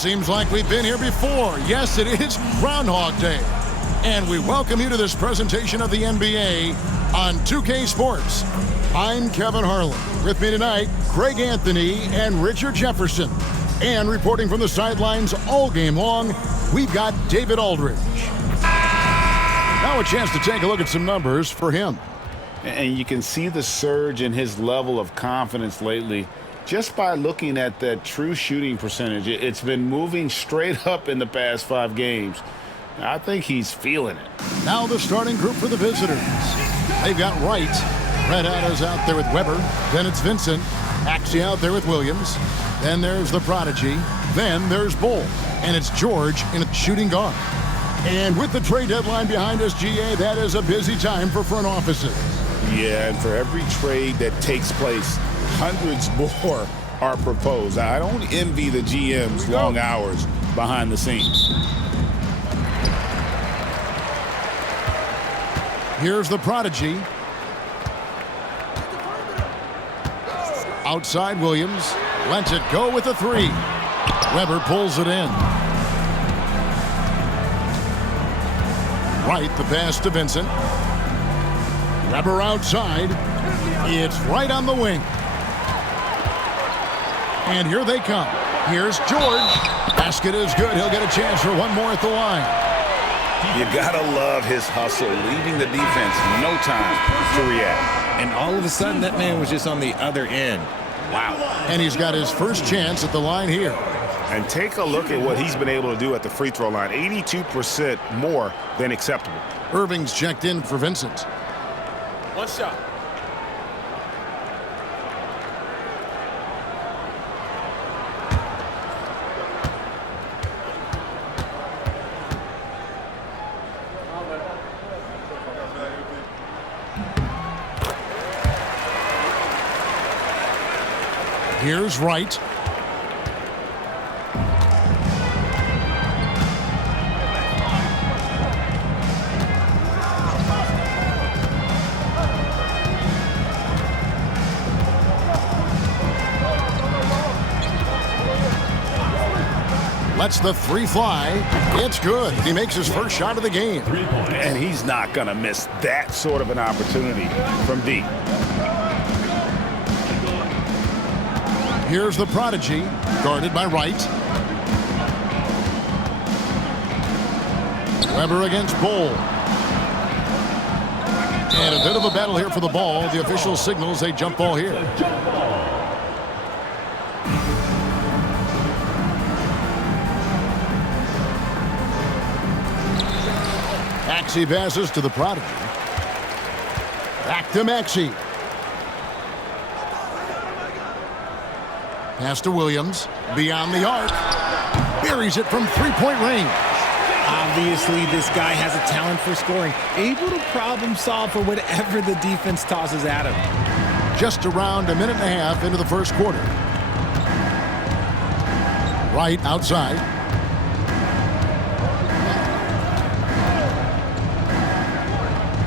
seems like we've been here before. Yes, it is Groundhog Day. And we welcome you to this presentation of the NBA on 2K Sports. I'm Kevin Harlan. With me tonight, Craig Anthony and Richard Jefferson. And reporting from the sidelines all game long, we've got David Aldridge. Now a chance to take a look at some numbers for him. And you can see the surge in his level of confidence lately just by looking at that true shooting percentage. It's been moving straight up in the past 5 games. I think he's feeling it. Now the starting group for the visitors. They've got Wright. Redado's out there with Weber. Then it's Vincent. Axie out there with Williams. Then there's the prodigy. Then there's Bull. And it's George in a shooting guard. And with the trade deadline behind us, GA, that is a busy time for front offices. Yeah, and for every trade that takes place, hundreds more are proposed. I don't envy the GM's long hours behind the scenes. Here's the prodigy. Outside Williams. Lets it go with a 3. Weber pulls it in. Wright, the pass to Vincent. Weber outside. It's right on the wing. And here they come. Here's George. Basket is good. He'll get a chance for one more at the line. You gotta love his hustle, leaving the defense no time to react. And all of a sudden, that man was just on the other end. Wow. And he's got his first chance at the line here. And take a look at what he's been able to do at the free throw line. 82% more than acceptable. Irving's checked in for Vincent. One shot. Here's Wright. Lets the 3 fly. It's good. He makes his first shot of the game. And he's not going to miss that sort of an opportunity from deep. Here's the prodigy, guarded by Wright. Weber against Bull. And a bit of a battle here for the ball. The official signals a jump ball here. Maxey passes to the prodigy. Back to Maxey. Pass to Williams. Beyond the arc. Buries it from 3-point range. Obviously, this guy has a talent for scoring. Able to problem solve for whatever the defense tosses at him. Just around a minute and a half into the first quarter. Wright outside.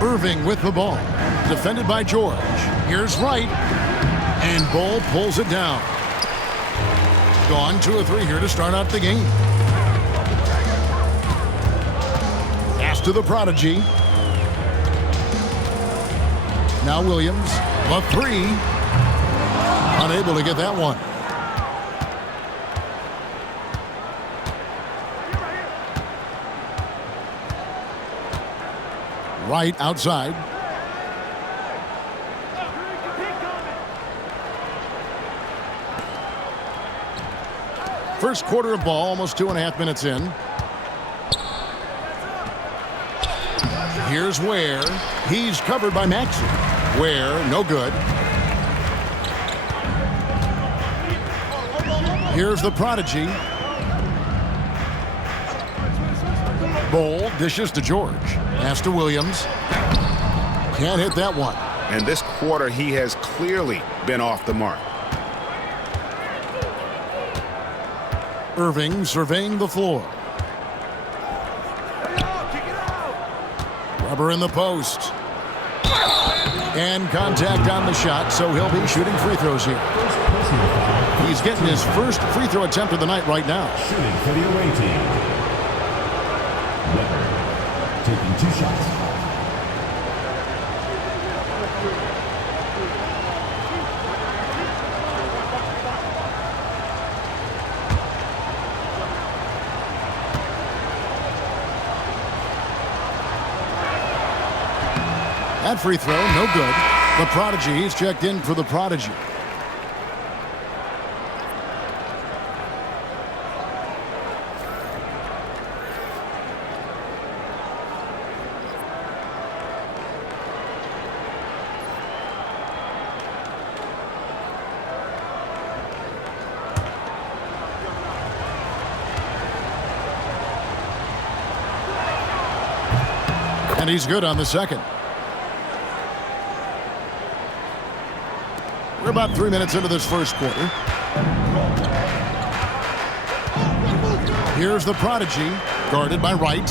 Irving with the ball. Defended by George. Here's Wright. And Bull pulls it down. Gone 2 of 3 here to start out the game. Pass to the prodigy. Now Williams. A 3. Unable to get that one. Wright outside. First quarter of ball, almost 2.5 minutes in. Here's Ware. He's covered by Maxey. Ware, no good. Here's the prodigy. Bull dishes to George. Pass to Williams. Can't hit that one. And this quarter, he has clearly been off the mark. Irving surveying the floor. Weber in the post. And contact on the shot, so he'll be shooting free throws here. He's getting his first free throw attempt of the night right now. Shooting for the away team. Weber taking 2 shots. That free throw, no good. The Prodigy, he's checked in for the Prodigy. And he's good on the second. We're about 3 minutes into this first quarter. Here's the Prodigy, guarded by Wright.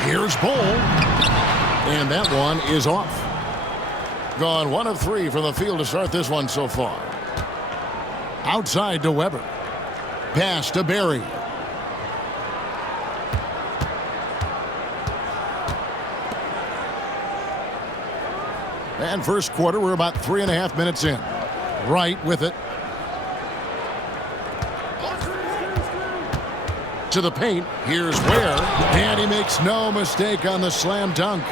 Here's Bull. And that one is off. Gone 1 of 3 from the field to start this one so far. Outside to Weber. Pass to Berry. And first quarter, we're about 3.5 minutes in. Wright with it. To the paint. Here's Ware. And he makes no mistake on the slam dunk.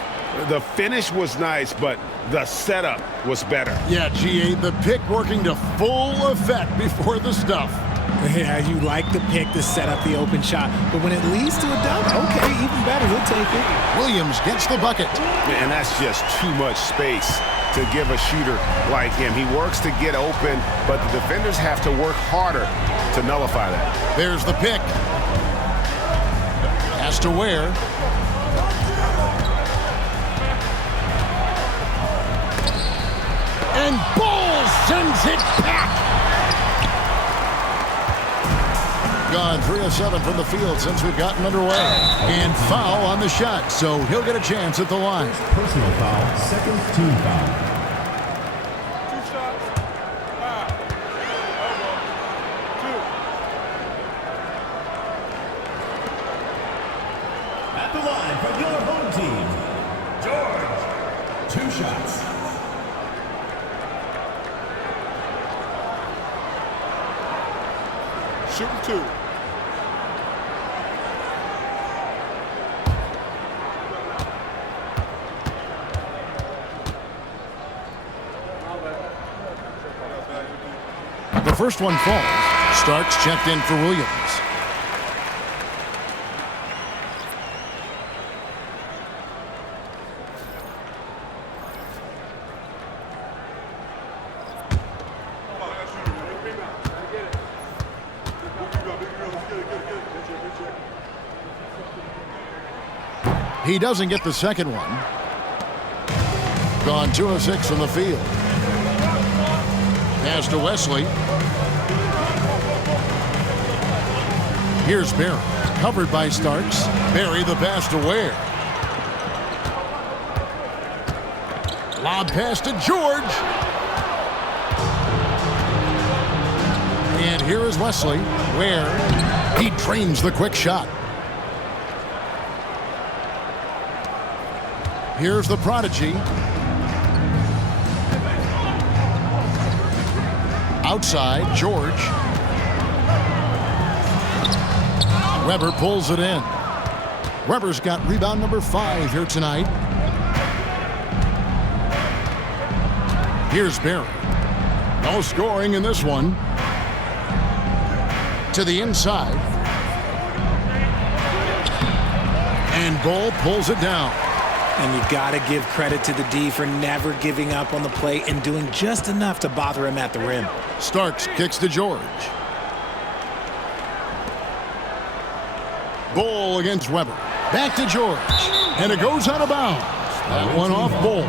The finish was nice, but the setup was better. Yeah, GA, the pick working to full effect before the stuff. Yeah, you like the pick to set up the open shot, but when it leads to a dunk, okay, even better, he'll take it. Williams gets the bucket. And that's just too much space to give a shooter like him. He works to get open, but the defenders have to work harder to nullify that. There's the pick. Has to Ware. And Bull sends it back. Gone 3 of 7 from the field since we've gotten underway. And foul on the shot, so he'll get a chance at the line. Personal foul, second team foul. 2 shots. Foul. 2. At the line for your home team, George. 2 shots. Shooting 2. The first one falls. Starks checked in for Williams. He doesn't get the second one. Gone 2 of 6 from the field. Pass to Wesley. Here's Berry. Covered by Starks. Berry the pass to Ware. Lob pass to George. And here is Wesley. Ware. He drains the quick shot. Here's the Prodigy. Outside, George. Weber pulls it in. Weber's got rebound number 5 here tonight. Here's Berry. No scoring in this one. To the inside. And Bull pulls it down. And you've got to give credit to the D for never giving up on the play and doing just enough to bother him at the rim. Starks kicks to George. Bull against Weber. Back to George. And it goes out of bounds. That one off Bull.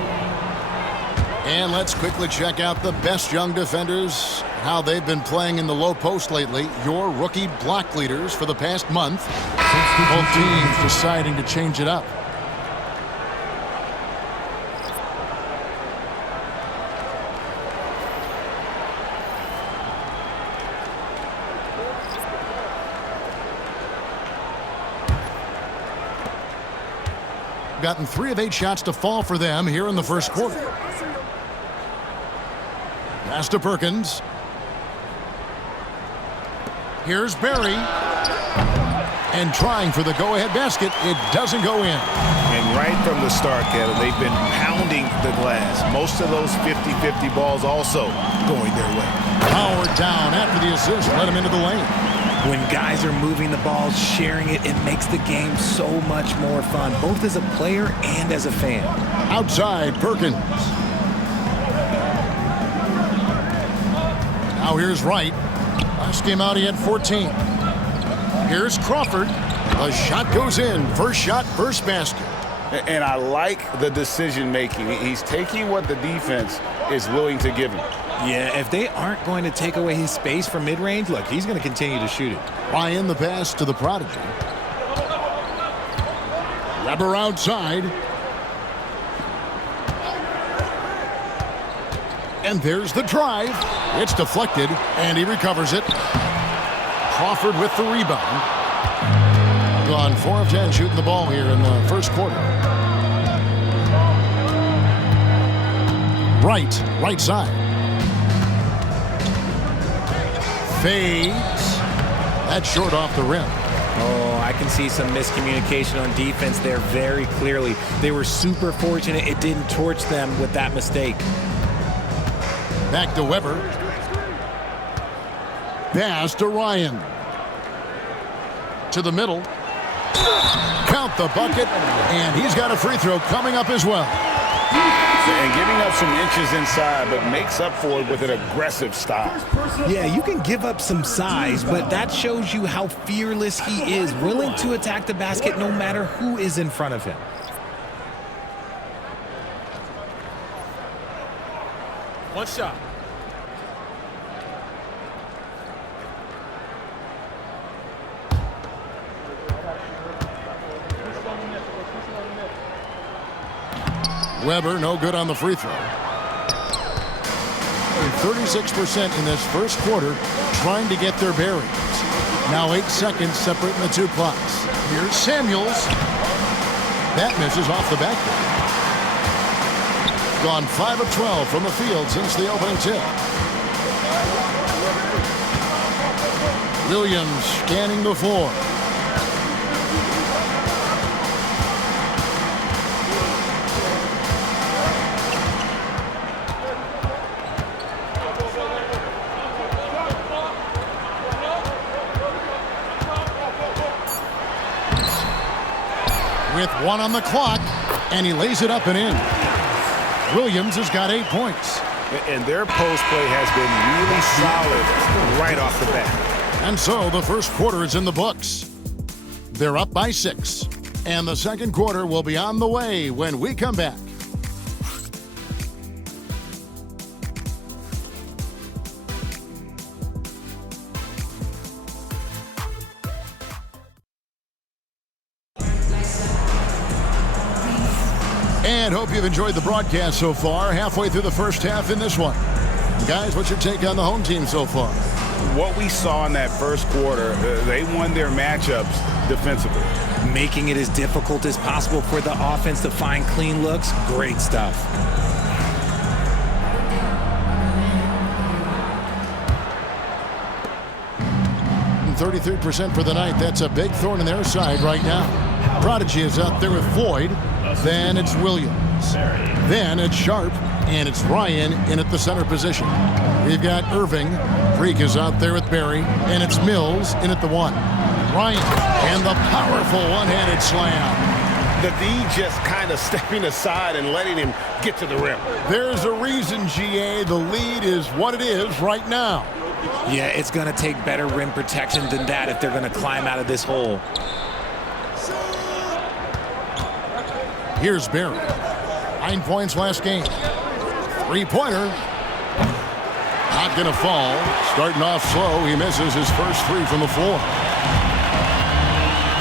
And let's quickly check out the best young defenders, how they've been playing in the low post lately. Your rookie block leaders for the past month. Both teams deciding to change it up. gotten 3 of 8 shots to fall for them here in the first quarter. Pass to Perkins. Here's Barry. And trying for the go-ahead basket. It doesn't go in. And right from the start, Kevin, they've been pounding the glass. Most of those 50-50 balls also going their way. Howard down after the assist. Let him into the lane. When guys are moving the ball, sharing it, it makes the game so much more fun, both as a player and as a fan. Outside, Perkins. Now here's Wright. Last game out, he had 14. Here's Crawford. The shot goes in. First shot, first basket. And I like the decision-making. He's taking what the defense is willing to give him. Yeah, if they aren't going to take away his space from mid-range, look, he's going to continue to shoot it. Ryan the pass to the prodigy. Weber outside. And there's the drive. It's deflected, and he recovers it. Crawford with the rebound. Gone 4 of 10 shooting the ball here in the first quarter. Right side. Fades. That's short off the rim. Oh, I can see some miscommunication on defense there very clearly. They were super fortunate it didn't torch them with that mistake. Back to Weber. Pass to Ryan. To the middle. Count the bucket. And he's got a free throw coming up as well. And giving up some inches inside, but makes up for it with an aggressive style. Yeah, you can give up some size, but that shows you how fearless he is, willing to attack the basket no matter who is in front of him. One shot. Weber, no good on the free throw. 36% in this first quarter trying to get their bearings. Now 8 seconds separating the 2 clocks. Here's Samuels. That misses off the backboard. Gone 5 of 12 from the field since the opening tip. Williams scanning the floor. With 1 on the clock, and he lays it up and in. Williams has got 8 points. And their post play has been really solid right off the bat. And so the first quarter is in the books. They're up by 6. And the second quarter will be on the way when we come back. And hope you've enjoyed the broadcast so far. Halfway through the first half in this one. Guys, what's your take on the home team so far? What we saw in that first quarter, they won their matchups defensively. Making it as difficult as possible for the offense to find clean looks. Great stuff. 33% for the night. That's a big thorn in their side right now. Prodigy is out there with Floyd. Then it's Williams. Then it's Sharp. And it's Ryan in at the center position. We've got Irving. Freak is out there with Barry. And it's Mills in at the 1. Ryan and the powerful one-handed slam. The D just kind of stepping aside and letting him get to the rim. There's a reason, GA. The lead is what it is right now. Yeah, it's going to take better rim protection than that if they're going to climb out of this hole. Here's Barry. 9 points last game. Three-pointer. Not going to fall. Starting off slow. He misses his first 3 from the floor.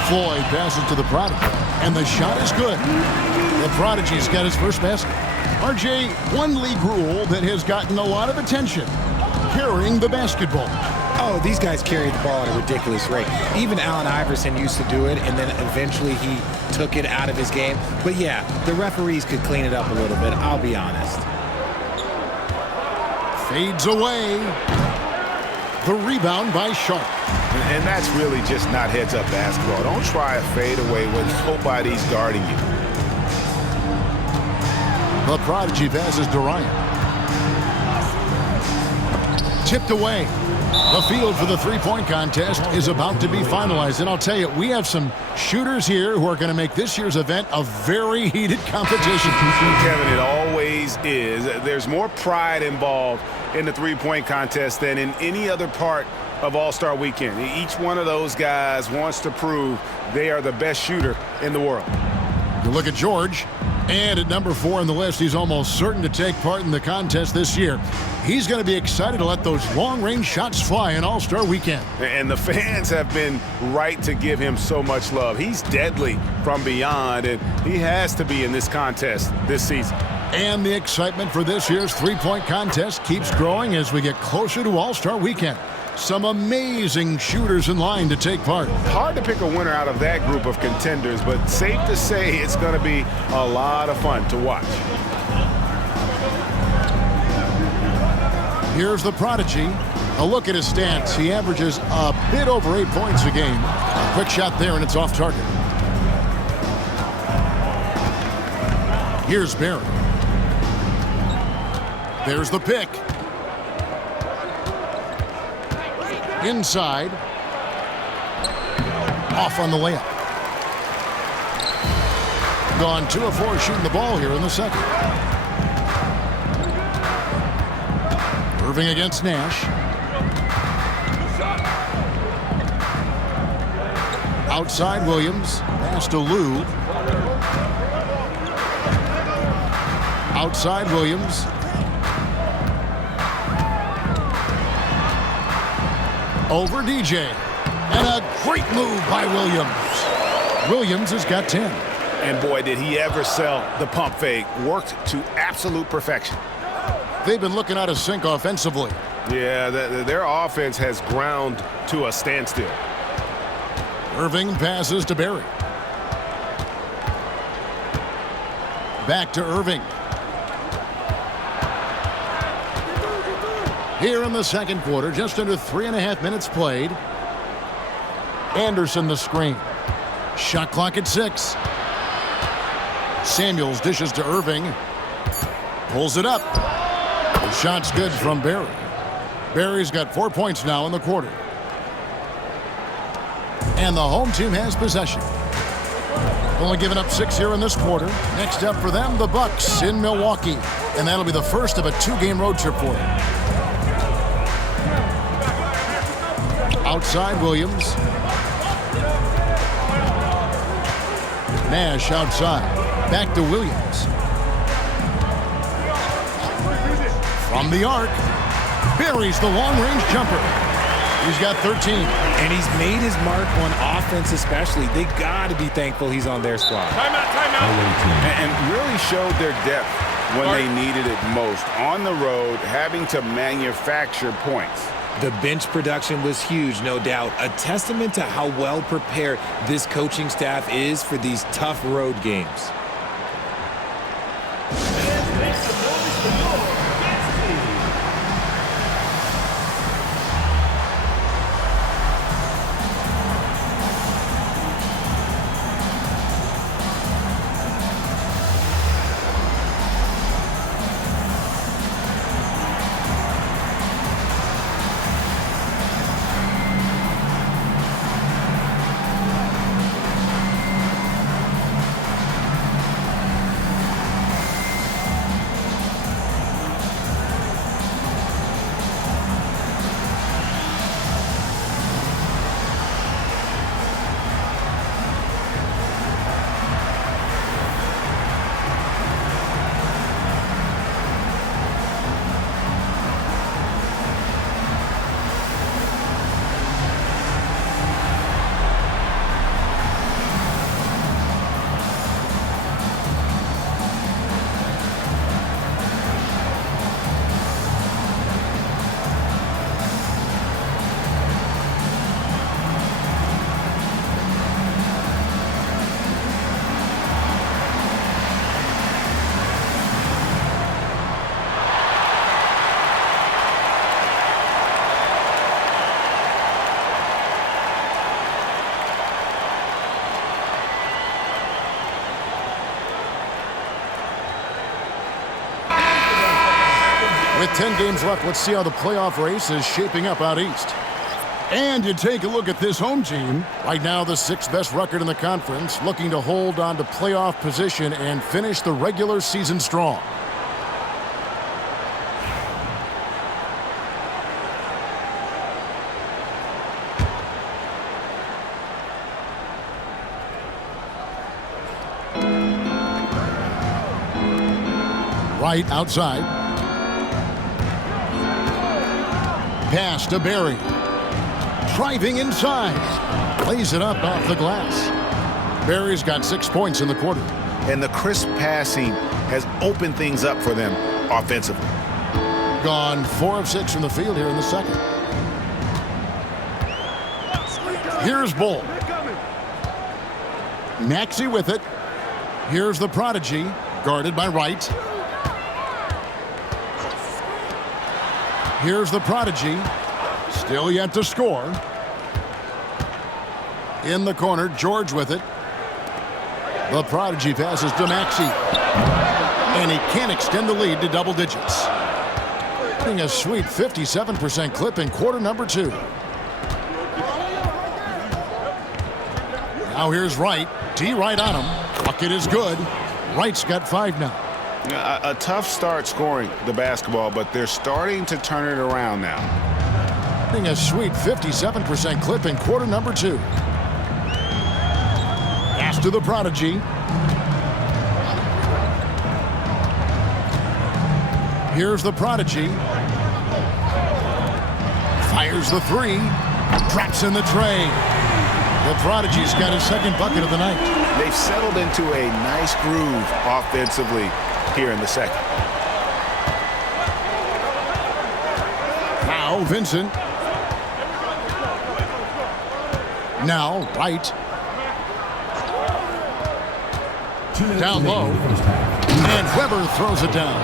Floyd passes to the Prodigy. And the shot is good. The Prodigy's got his first basket. RJ, one league rule that has gotten a lot of attention. Carrying the basketball. Oh, these guys carry the ball at a ridiculous rate. Even Allen Iverson used to do it, and then eventually he took it out of his game. But yeah, the referees could clean it up a little bit, I'll be honest. Fades away. The rebound by Sharp. And that's really just not heads-up basketball. Don't try a fadeaway when nobody's guarding you. The Prodigy passes to Ryan. Tipped away. The field for the three-point contest is about to be finalized. And I'll tell you, we have some shooters here who are going to make this year's event a very heated competition. Kevin, it always is. There's more pride involved in the three-point contest than in any other part of All-Star Weekend. Each one of those guys wants to prove they are the best shooter in the world. You look at George, and at number 4 on the list, he's almost certain to take part in the contest this year. He's going to be excited to let those long-range shots fly in All-Star Weekend. And the fans have been right to give him so much love. He's deadly from beyond, and he has to be in this contest this season. And the excitement for this year's three-point contest keeps growing as we get closer to All-Star Weekend. Some amazing shooters in line to take part. Hard to pick a winner out of that group of contenders, but safe to say it's going to be a lot of fun to watch. Here's the Prodigy. A look at his stats. He averages a bit over 8 points a game. A quick shot there, and it's off target. Here's Barry. There's the pick. Inside. Off on the layup. Gone 2 of 4 shooting the ball here in the second. Irving against Nash. Outside Williams. Pass to Lou. Outside Williams. Over DJ. And a great move by Williams. Williams has got 10. And boy, did he ever sell the pump fake. Worked to absolute perfection. They've been looking out of sync offensively. Yeah, their offense has ground to a standstill. Irving passes to Barry. Back to Irving. Here in the second quarter, just under 3.5 minutes played. Anderson the screen. Shot clock at 6. Samuels dishes to Irving. Pulls it up. The shot's good from Barry. Barry's got 4 points now in the quarter. And the home team has possession. Only giving up 6 here in this quarter. Next up for them, the Bucks in Milwaukee. And that'll be the first of a 2-game road trip for them. Outside Williams. Nash outside. Back to Williams. From the arc. Buries the long-range jumper. He's got 13. And he's made his mark on offense especially. They got to be thankful he's on their squad. Timeout. And really showed their depth when they needed it most. On the road, having to manufacture points. The bench production was huge, no doubt. A testament to how well prepared this coaching staff is for these tough road games. Make some noise for your Bucks team. With 10 games left, let's see how the playoff race is shaping up out east. And you take a look at this home team. Right now, the 6th best record in the conference, looking to hold on to playoff position and finish the regular season strong. Right outside. Pass to Barry. Driving inside. Plays it up off the glass. Barry's got 6 points in the quarter. And the crisp passing has opened things up for them offensively. Gone 4 of 6 from the field here in the second. Here's Bull. Maxey with it. Here's the prodigy, guarded by Wright. Here's the prodigy, still yet to score. In the corner, George with it. The prodigy passes to Maxey. And he can't extend the lead to double digits. Getting a sweet 57% clip in quarter number 2. Now here's Wright. D right on him. Bucket is good. Wright's got 5 now. A tough start scoring the basketball, but they're starting to turn it around now. Getting a sweet 57% clip in quarter number 2. Pass to the prodigy. Here's the prodigy. Fires the 3. Drops in the tray. The prodigy's got his 2nd bucket of the night. They've settled into a nice groove offensively here in the second. Now Vincent. Now Wright. Down low. And Weber throws it down.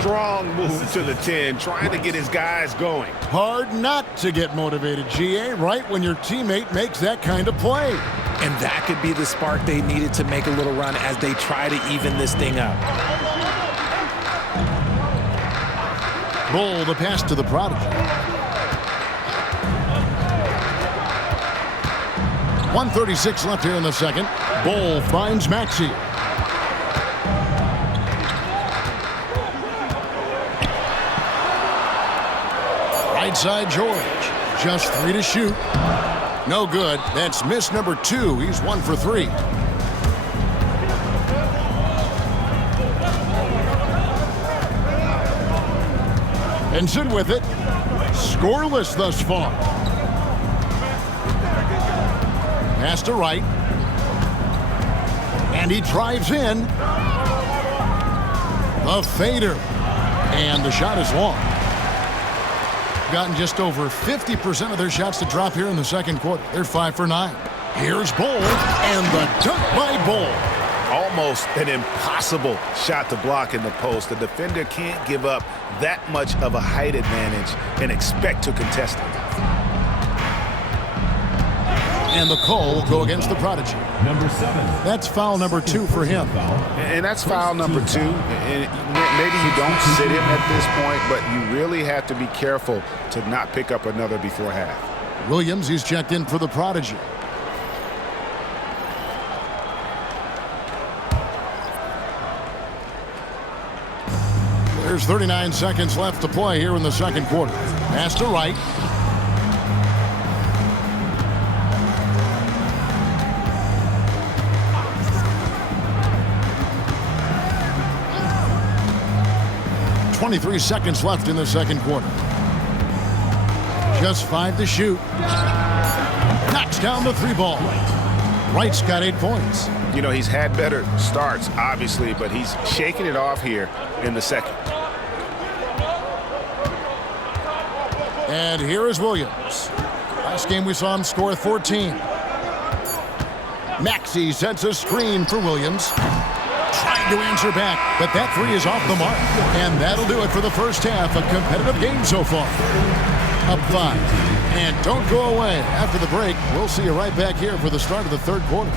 Strong move to the 10, trying to get his guys going. Hard not to get motivated, GA, right when your teammate makes that kind of play. And that could be the spark they needed to make a little run as they try to even this thing up. Bull the pass to the prodigy. 1:36 left here in the second. Bull finds Maxey. Right side George. Just 3 to shoot. No good. That's miss number 2. He's 1 for 3. Benson with it. Scoreless thus far. Pass to Wright. And he drives in. The fader. And the shot is long. Gotten just over 50% of their shots to drop here in the second quarter. They're 5 for 9. Here's Bull, and the dunk by Bull. Almost an impossible shot to block in the post. The defender can't give up that much of a height advantage and expect to contest it. And the call will go against the prodigy. Number 7. That's foul number 2 for him. And that's foul number 2. And maybe you don't sit him at this point, but you really have to be careful to not pick up another before half. Williams, he's checked in for the prodigy. There's 39 seconds left to play here in the second quarter. Pass to Wright. .23 seconds left in the second quarter. Just 5 to shoot. Knocks down the 3 ball. Wright's got 8 points. You know, he's had better starts, obviously, but he's shaking it off here in the second. And here is Williams. Last game we saw him score 14. Maxey sets a screen for Williams. Trying to answer back, but that 3 is off the mark. And that'll do it for the first half. A competitive game so far. Up 5. And don't go away. After the break, we'll see you right back here for the start of the third quarter.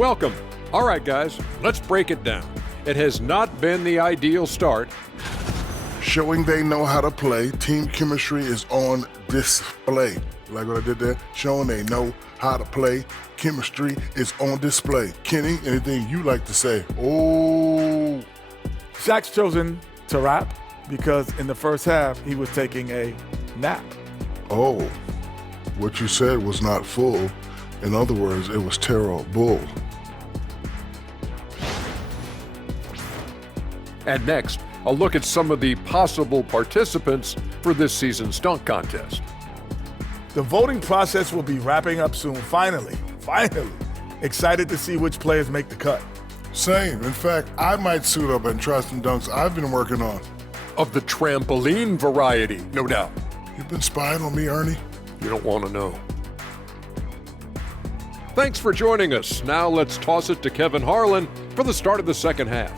welcome. All right, guys, let's break it down. It has not been the ideal start. Showing they know how to play. Team chemistry is on display. Like what I did there? Showing they know how to play. Chemistry is on display. Kenny, anything you like to say? Oh. Shaq's chosen to rap because in the first half, he was taking a nap. Oh. What you said was not full. In other words, it was terrible. And next, a look at some of the possible participants for this season's dunk contest. The voting process will be wrapping up soon. Finally. Excited to see which players make the cut. Same. In fact, I might suit up and try some dunks I've been working on. Of the trampoline variety, no doubt. You've been spying on me, Ernie? You don't want to know. Thanks for joining us. Now let's toss it to Kevin Harlan for the start of the second half.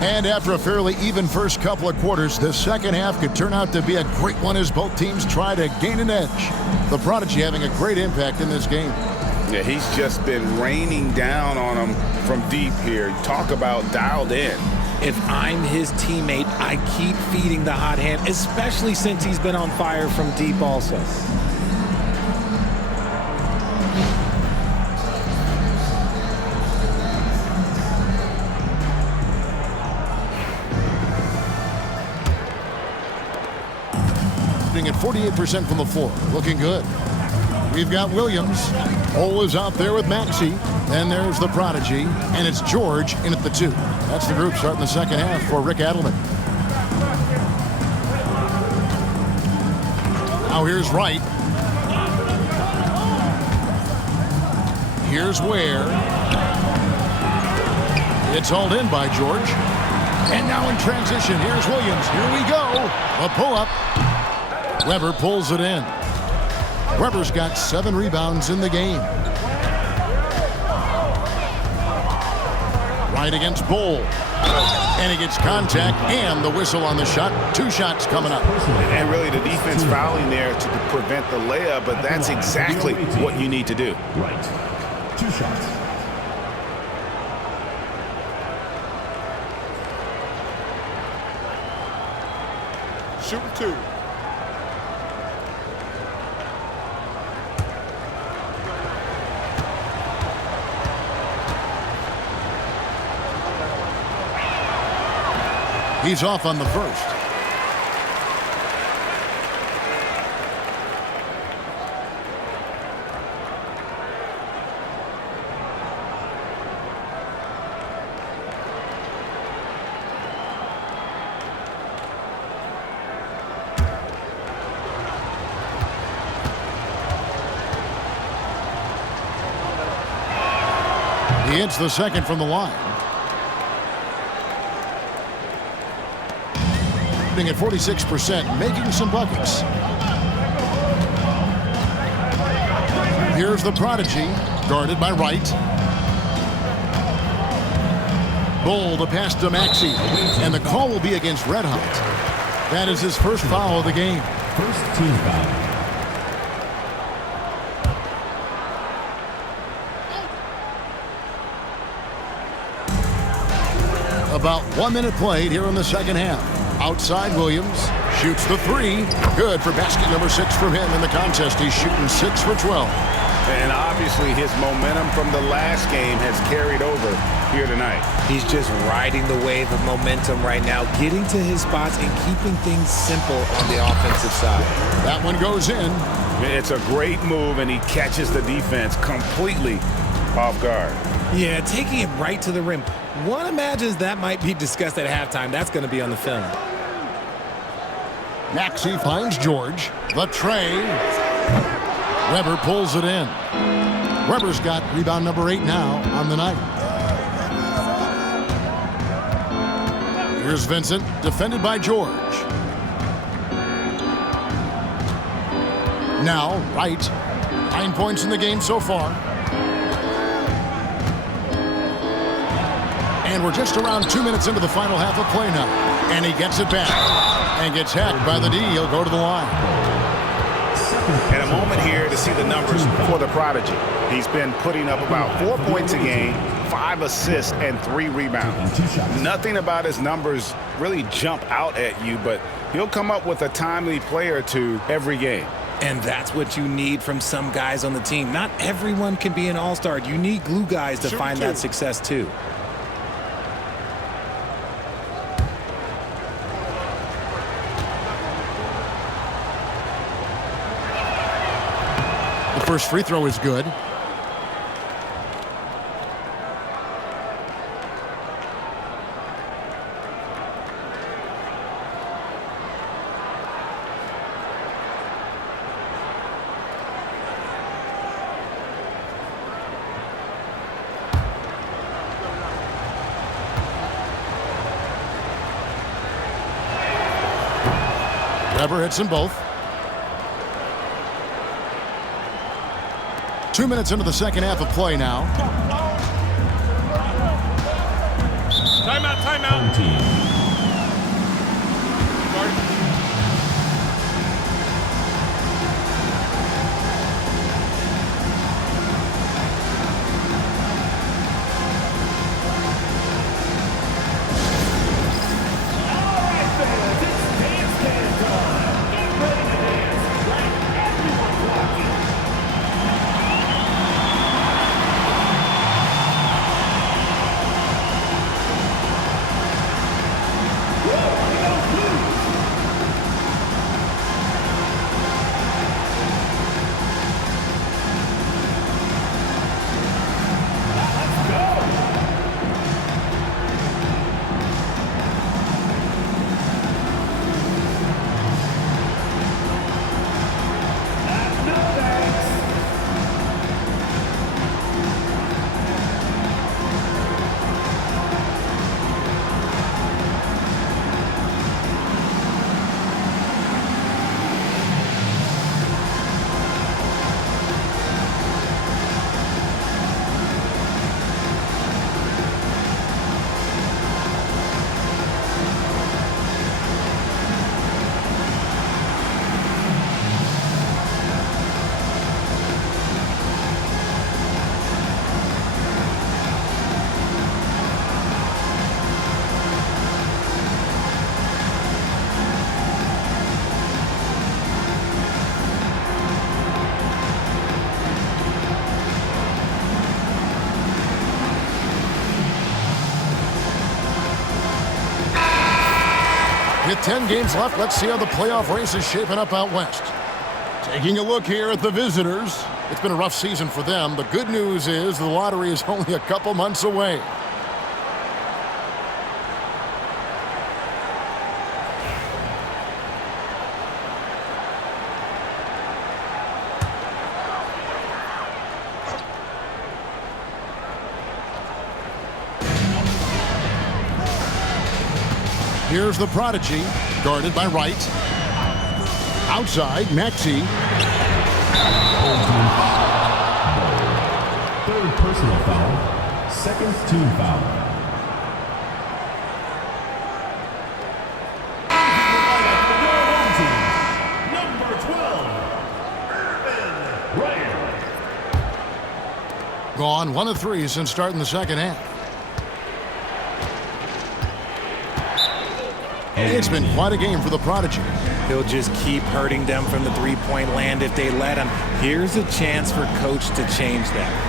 And after a fairly even first couple of quarters, the second half could turn out to be a great one as both teams try to gain an edge. The Prodigy having a great impact in this game. Yeah, he's just been raining down on them from deep here. Talk about dialed in. If I'm his teammate, I keep feeding the hot hand, especially since he's been on fire from deep also. At 48% from the floor. Looking good. We've got Williams. Ole is out there with Maxey. Then there's the Prodigy. And it's George in at the 2. That's the group starting the second half for Rick Adelman. Now here's Wright. Here's Ware. It's hauled in by George. And now in transition, here's Williams. Here we go. A pull-up. Weber pulls it in. Weber's got 7 rebounds in the game. Right against Bull. And he gets contact and the whistle on the shot. 2 shots coming up. And really the defense fouling there to prevent the layup, but that's exactly what you need to do. Right. 2 shots. Shooting 2. He's off on the first. He hits the second from the line. At 46%, making some buckets. Here's the Prodigy, guarded by Wright. Bull to pass to Maxey, and the call will be against Red Hot. That is his first foul of the game. First team foul. About 1 minute played here in the second half. Outside Williams, shoots the 3. Good for basket number 6 from him in the contest. He's shooting 6 for 12. And obviously his momentum from the last game has carried over here tonight. He's just riding the wave of momentum right now, getting to his spots and keeping things simple on the offensive side. That one goes in. It's a great move, and he catches the defense completely off guard. Yeah, taking it right to the rim. One imagines that might be discussed at halftime. That's going to be on the film. Maxey finds George. The tray. Weber pulls it in. Weber's got rebound number 8 now on the night. Here's Vincent, defended by George. Now, Wright. 9 points in the game so far. And we're just around 2 minutes into the final half of play now. And he gets it back and gets hacked by the D. He'll go to the line. And a moment here to see the numbers for the prodigy. He's been putting up about 4 points a game, 5 assists, and 3 rebounds. Nothing about his numbers really jump out at you, but he'll come up with a timely play or two every game. And that's what you need from some guys on the team. Not everyone can be an all-star. You need glue guys to find that success too. The first free throw is good. Weber hits them both. 2 minutes into the second half of play now. Timeout, timeout. Home team. With 10 games left, let's see how the playoff race is shaping up out west. Taking a look here at the visitors. It's been a rough season for them. The good news is the lottery is only a couple months away. Here's the prodigy, guarded by Wright. Outside, Maxey. Third personal foul. Second team foul. Number 12, Urban Ryan. Gone 1 of 3 since starting the second half. It's been quite a game for the prodigy. He'll just keep hurting them from the three-point land if they let him. Here's a chance for coach to change that.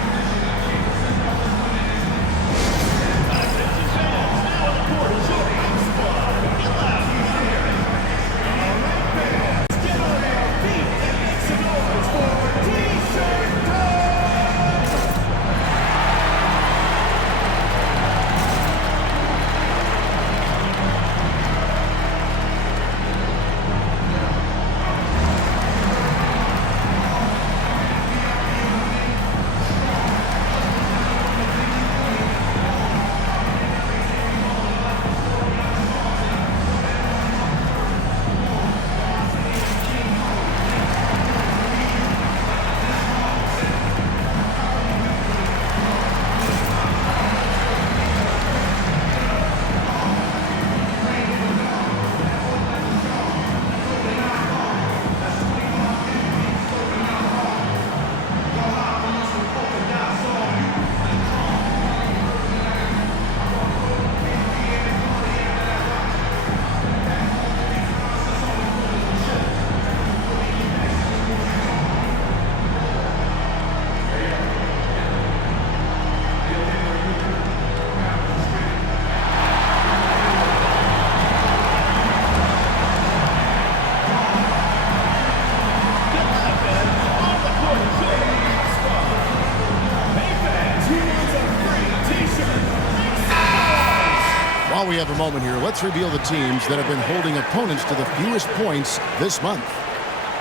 While we have a moment here, let's reveal the teams that have been holding opponents to the fewest points this month.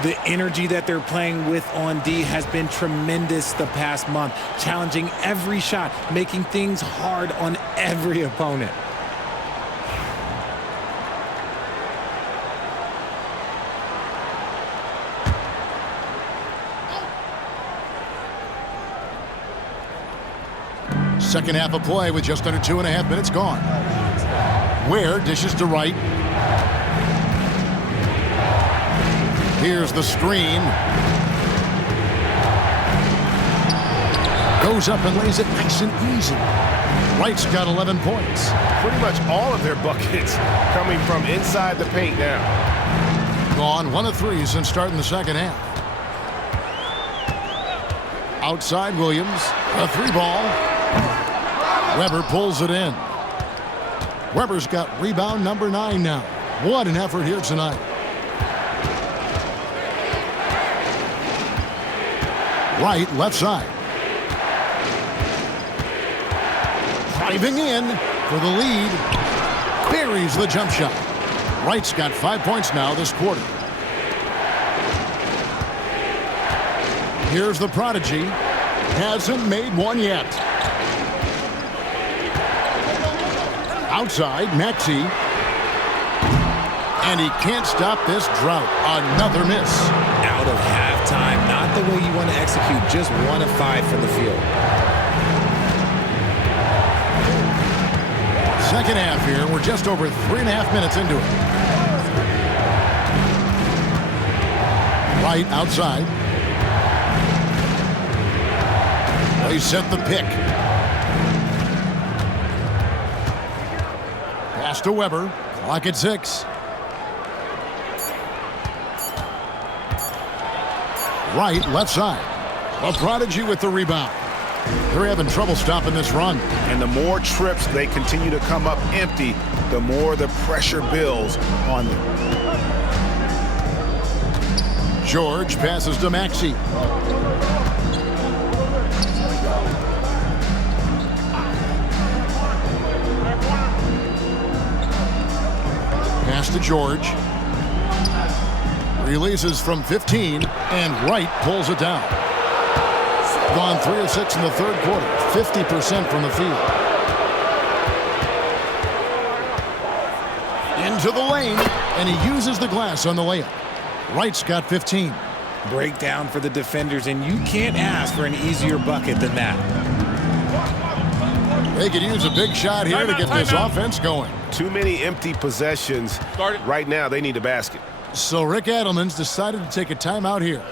The energy that they're playing with on D has been tremendous the past month, challenging every shot, making things hard on every opponent. Second half of play with just under 2.5 minutes gone. Ware dishes to Wright. Here's the screen. Goes up and lays it nice and easy. Wright's got 11 points. Pretty much all of their buckets coming from inside the paint now. Gone 1 of 3 since starting the second half. Outside Williams. A 3-ball. Weber pulls it in. Weber's got rebound number 9 now. What an effort here tonight. Wright, left side. Driving in for the lead. Buries the jump shot. Wright's got 5 points now this quarter. Here's the prodigy. Hasn't made one yet. Outside, Maxey. And he can't stop this drought. Another miss. Out of halftime, not the way you want to execute, just 1 of 5 from the field. Second half here, we're just over 3.5 minutes into it. Wright outside. They set the pick. Pass to Weber. Clock at 6. Wright, left side. A prodigy with the rebound. They're having trouble stopping this run. And the more trips they continue to come up empty, the more the pressure builds on them. George passes to Maxey. Pass to George. Releases from 15, and Wright pulls it down. Gone 3 of 6 in the third quarter, 50% from the field. Into the lane, and he uses the glass on the layup. Wright's got 15. Breakdown for the defenders, and you can't ask for an easier bucket than that. They could use a big shot here to get this offense going. Too many empty possessions. Right now, they need a basket. So Rick Adelman's decided to take a timeout here.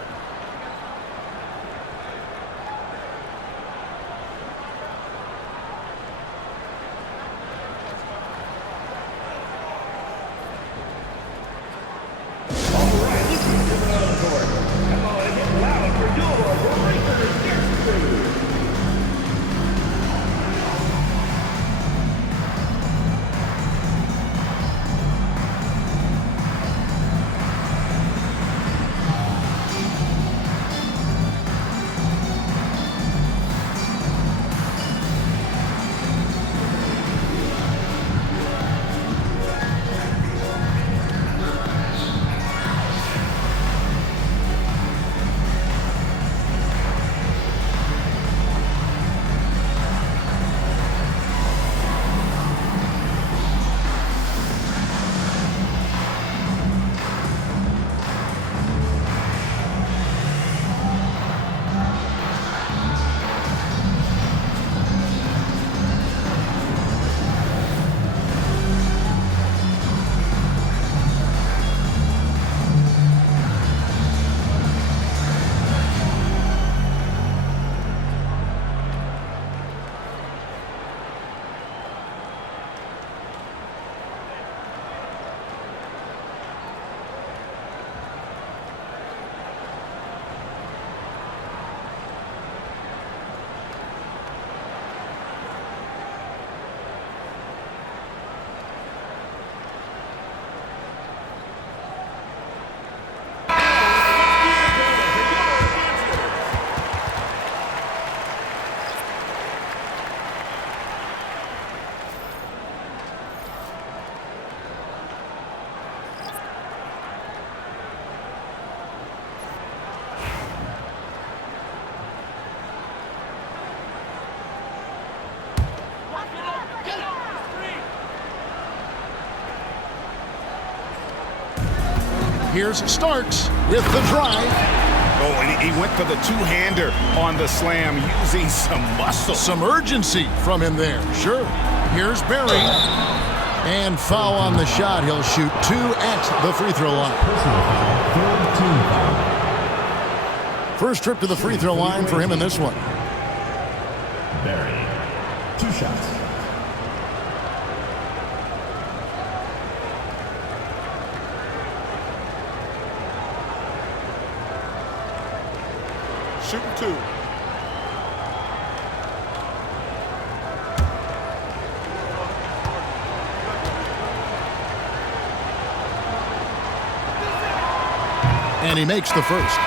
Here's Starks with the drive. Oh, and he went for the two-hander on the slam using some muscle. Some urgency from him there. Sure. Here's Barry. And foul on the shot. He'll shoot 2 at the free throw line. Personal foul, third team foul. First trip to the free throw line for him in this one. Barry, 2 shots. Shooting 2. And he makes the first.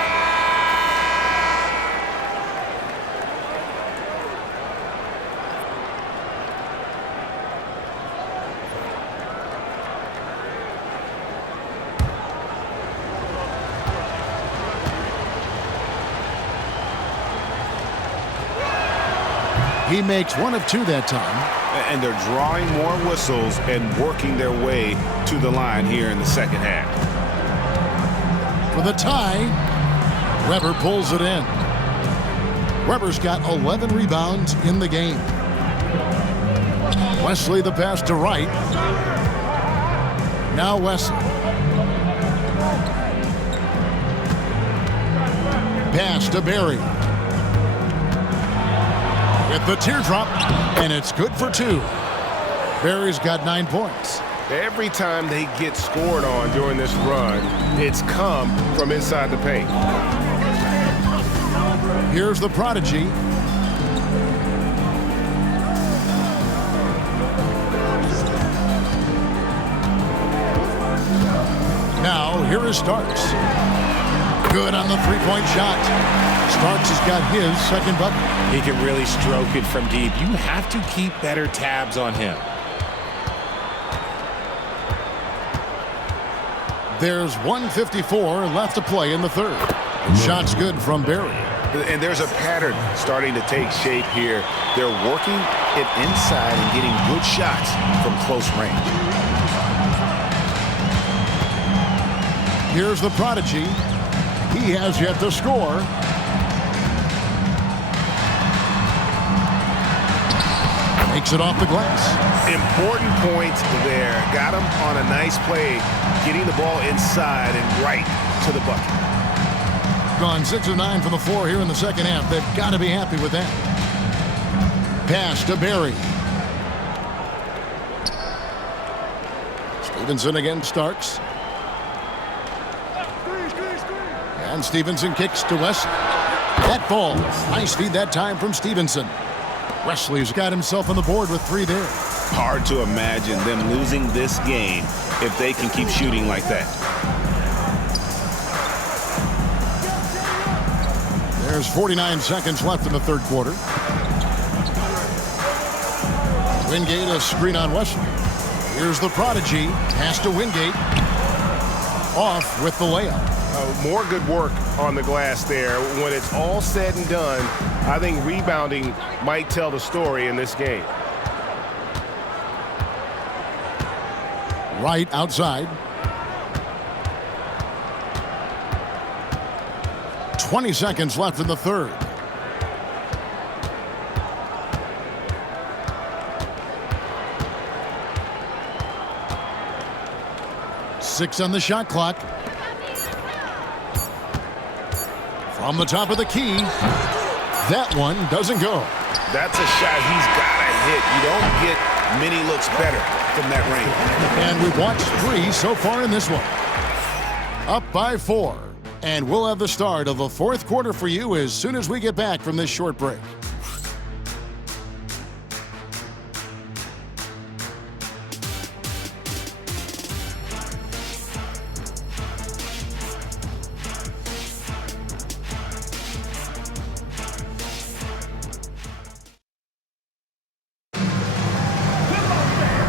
He makes 1 of 2 that time. And they're drawing more whistles and working their way to the line here in the second half. For the tie, Weber pulls it in. Weber's got 11 rebounds in the game. Wesley the pass to Wright. Now Wesley. Pass to Barry. With the teardrop, and it's good for 2. Barry's got 9 points. Every time they get scored on during this run, it's come from inside the paint. Here's the prodigy. Now, here is Starks. Good on the three-point shot. Starks has got his second bucket. He can really stroke it from deep. You have to keep better tabs on him. There's 1:54 left to play in the third. Shot's good from Barry. And there's a pattern starting to take shape here. They're working it inside and getting good shots from close range. Here's the prodigy. He has yet to score. Makes it off the glass. Important points there. Got him on a nice play, getting the ball inside and right to the bucket. Gone 6 of 9 from the floor here in the second half. They've got to be happy with that. Pass to Barry. Stevenson against Starks. And Stevenson kicks to Wesley. That falls. Nice feed that time from Stevenson. Wesley's got himself on the board with 3 there. Hard to imagine them losing this game if they can keep shooting like that. There's 49 seconds left in the third quarter. Wingate a screen on Wesley. Here's the prodigy. Pass to Wingate. Off with the layup. More good work on the glass there. When it's all said and done, I think rebounding might tell the story in this game. Right outside. 20 seconds left in the third. Six on the shot clock. From the top of the key. That one doesn't go. That's a shot he's got to hit. You don't get many looks better from that range. And we've watched 3 so far in this one. Up by 4. And we'll have the start of the fourth quarter for you as soon as we get back from this short break.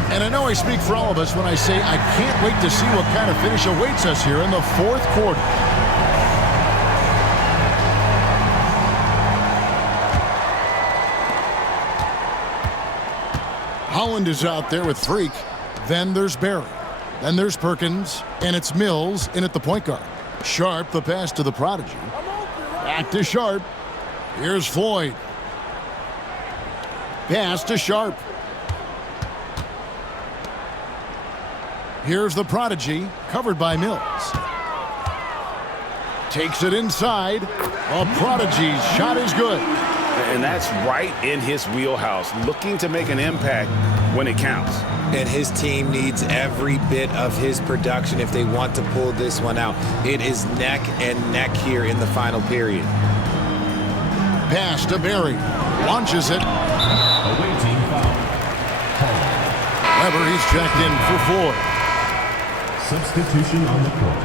And I know I speak for all of us when I say I can't wait to see what kind of finish awaits us here in the fourth quarter. Holland is out there with Freak. Then there's Barry. Then there's Perkins, and it's Mills in at the point guard. Sharp, the pass to the prodigy. Back to Sharp. Here's Floyd. Pass to Sharp. Here's the prodigy, covered by Mills. Takes it inside. A prodigy's shot is good. And that's right in his wheelhouse, looking to make an impact when it counts. And his team needs every bit of his production if they want to pull this one out. It is neck and neck here in the final period. Pass to Berry. Launches it. Away team foul. Weber, he's checked in for Floyd. Substitution on the court.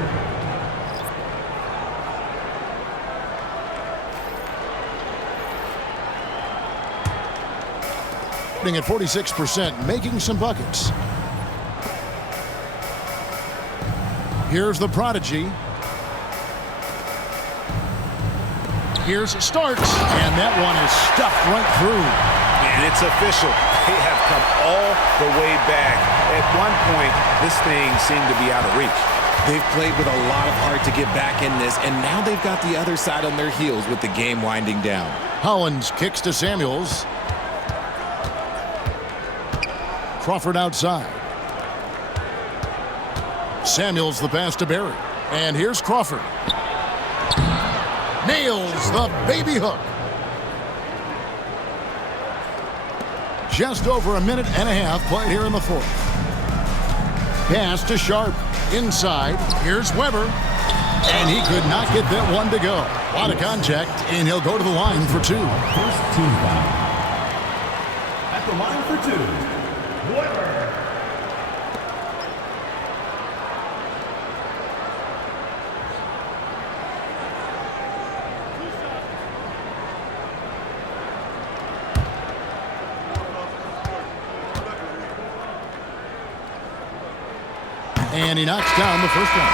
At 46%, making some buckets. Here's the prodigy. Here's Starks, and that one is stuffed right through. And it's official. They have come all the way back. At one point, this thing seemed to be out of reach. They've played with a lot of heart to get back in this, and now they've got the other side on their heels with the game winding down. Hollins kicks to Samuels. Crawford outside. Samuels the pass to Berry. And here's Crawford. Nails the baby hook. Just over a minute and a half played here in the fourth. Pass to Sharp. Inside. Here's Weber. And he could not get that one to go. A lot of contact, and he'll go to the line for two. First team foul. At the line for two. Weber. And he knocks down the first one.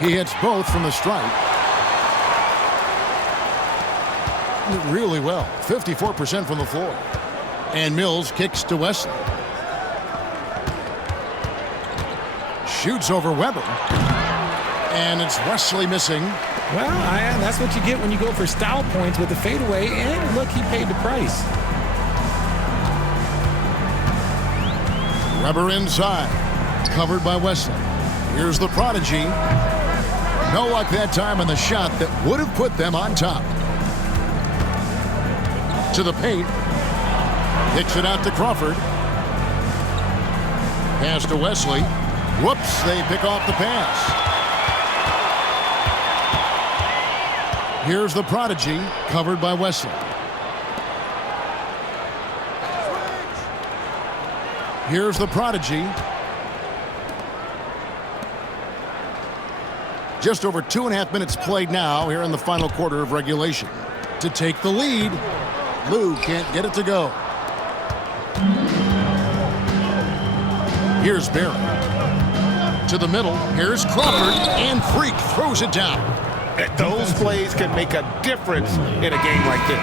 He hits both from the stripe. Really well. 54% from the floor. And Mills kicks to Wesley. Shoots over Weber. And it's Wesley missing. Well, that's what you get when you go for style points with the fadeaway. And look, he paid the price. Weber inside. Covered by Wesley. Here's the prodigy. No luck that time on the shot that would have put them on top. To the paint. Kicks it out to Crawford. Pass to Wesley. Whoops, they pick off the pass. Here's the prodigy, covered by Wesley. Here's the prodigy. Just over 2.5 minutes played now here in the final quarter of regulation. To take the lead, Lou can't get it to go. Here's Barry. To the middle, here's Crawford, and Freak throws it down. Those plays can make a difference in a game like this.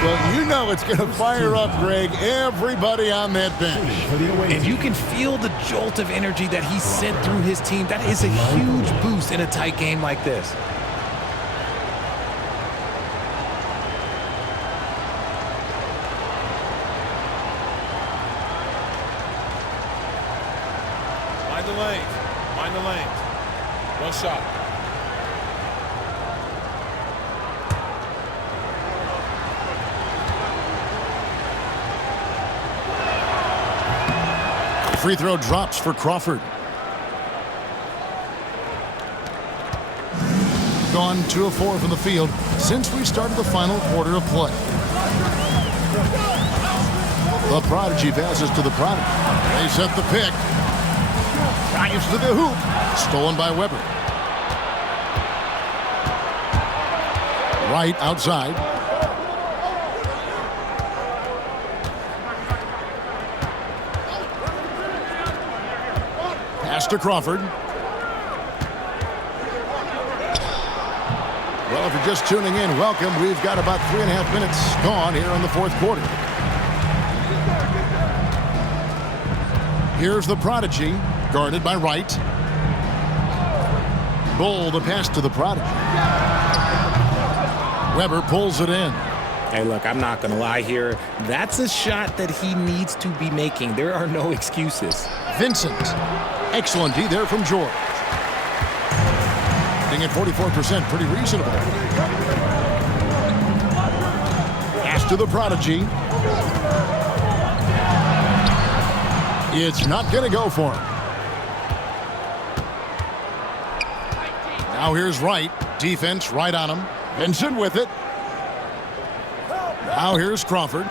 Well, you know it's going to fire up, Greg, everybody on that bench. And you can feel the jolt of energy that he sent through his team. That is a huge boost in a tight game like this. Mind the lanes. Mind the lanes. One shot. Free throw drops for Crawford. Gone 2 of 4 from the field since we started the final quarter of play. The prodigy passes to the prodigy. They set the pick. Drives to the hoop. Stolen by Weber. Right outside. Pass to Crawford. Well, if you're just tuning in, welcome. We've got about 3.5 minutes gone here in the fourth quarter. Here's the prodigy, guarded by Wright. Bull, the pass to the prodigy. Weber pulls it in. Hey, look, I'm not going to lie here. That's a shot that he needs to be making. There are no excuses. Vincent. Excellent D there from George. Hitting at 44%, pretty reasonable. Pass to the prodigy. It's not going to go for him. Now here's Wright. Defense right on him. Vincent with it. Now here's Crawford.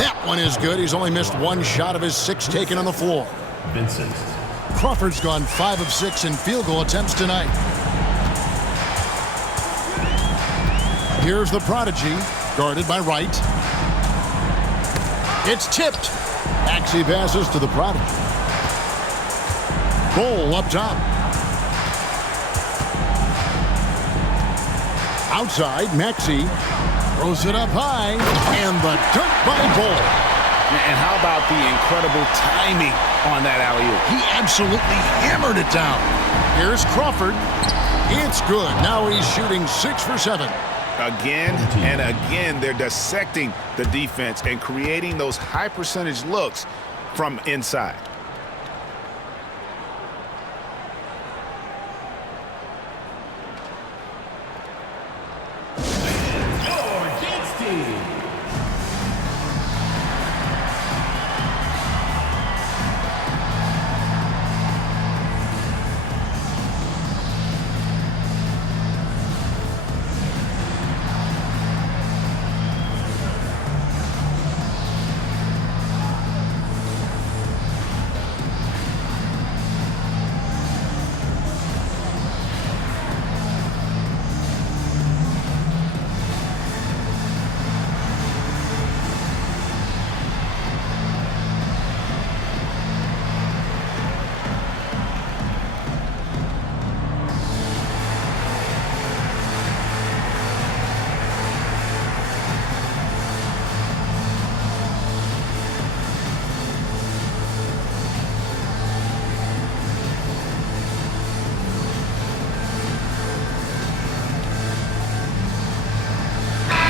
That one is good. He's only missed one shot of his 6 taken on the floor. Vincent. Crawford's gone 5 of 6 in field goal attempts tonight. Here's the prodigy, guarded by Wright. It's tipped. Maxey passes to the prodigy. Bull up top. Outside, Maxey throws it up high, and the dunk by Bull. And how about the incredible timing on that alley-oop? He absolutely hammered it down. Here's Crawford. It's good. Now he's shooting 6 for 7. Again and again, they're dissecting the defense and creating those high-percentage looks from inside.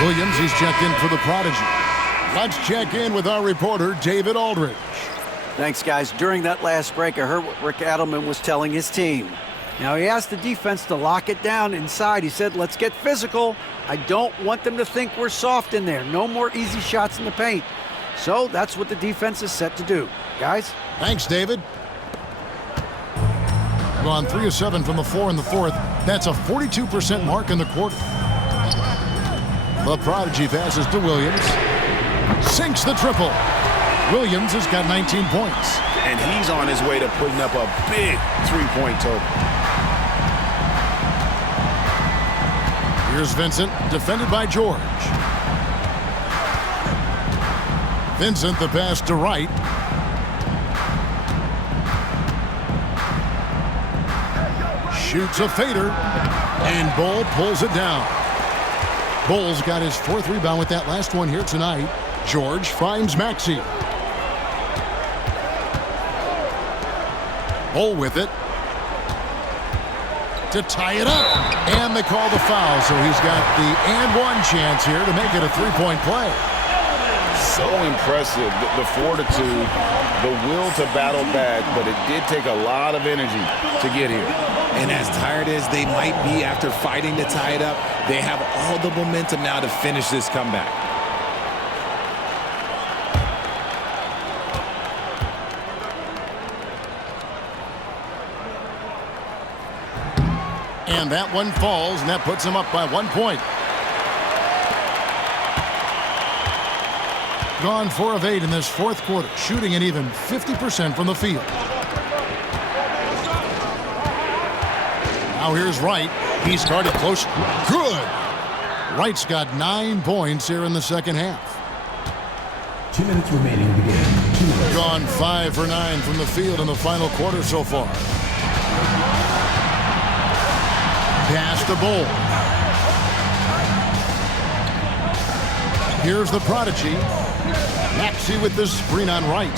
Williams, he's checked in for the prodigy. Let's check in with our reporter, David Aldridge. Thanks, guys. During that last break, I heard what Rick Adelman was telling his team. Now, he asked the defense to lock it down inside. He said, let's get physical. I don't want them to think we're soft in there. No more easy shots in the paint. So that's what the defense is set to do. Guys? Thanks, David. Gone 3 of 7 from the floor in the fourth. That's a 42% mark in the quarter. The prodigy passes to Williams. Sinks the triple. Williams has got 19 points. And he's on his way to putting up a big three-point total. Here's Vincent, defended by George. Vincent, the pass to Wright. Shoots a fader, and Bull pulls it down. Bull's got his 4th rebound with that last one here tonight. George finds Maxey. Bull with it to tie it up, and they call the foul, so he's got the and one chance here to make it a 3-point play. So impressive, the fortitude, the will to battle back, but it did take a lot of energy to get here. And as tired as they might be after fighting to tie it up, they have all the momentum now to finish this comeback. And that one falls, and that puts them up by 1 point. Gone 4 of 8 in this fourth quarter, shooting an even 50% from the field. Now here's Wright. He's guarded close. Good. Wright's got 9 points here in the second half. 2 minutes remaining in the game. Gone 5 for 9 from the field in the final quarter so far. Pass to Bull. Here's the prodigy. Maxey with the screen on right.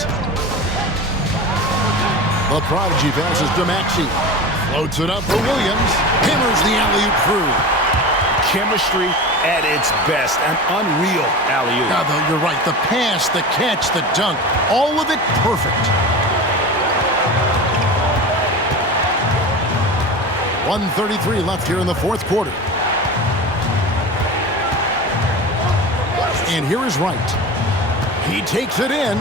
The prodigy passes to Maxey. Floats it up for Williams. Hammers the alley-oop through. Chemistry at its best. An unreal alley-oop. Yeah, you're right. The pass, the catch, the dunk. All of it perfect. 1:33 left here in the fourth quarter. And here is Wright. He takes it in.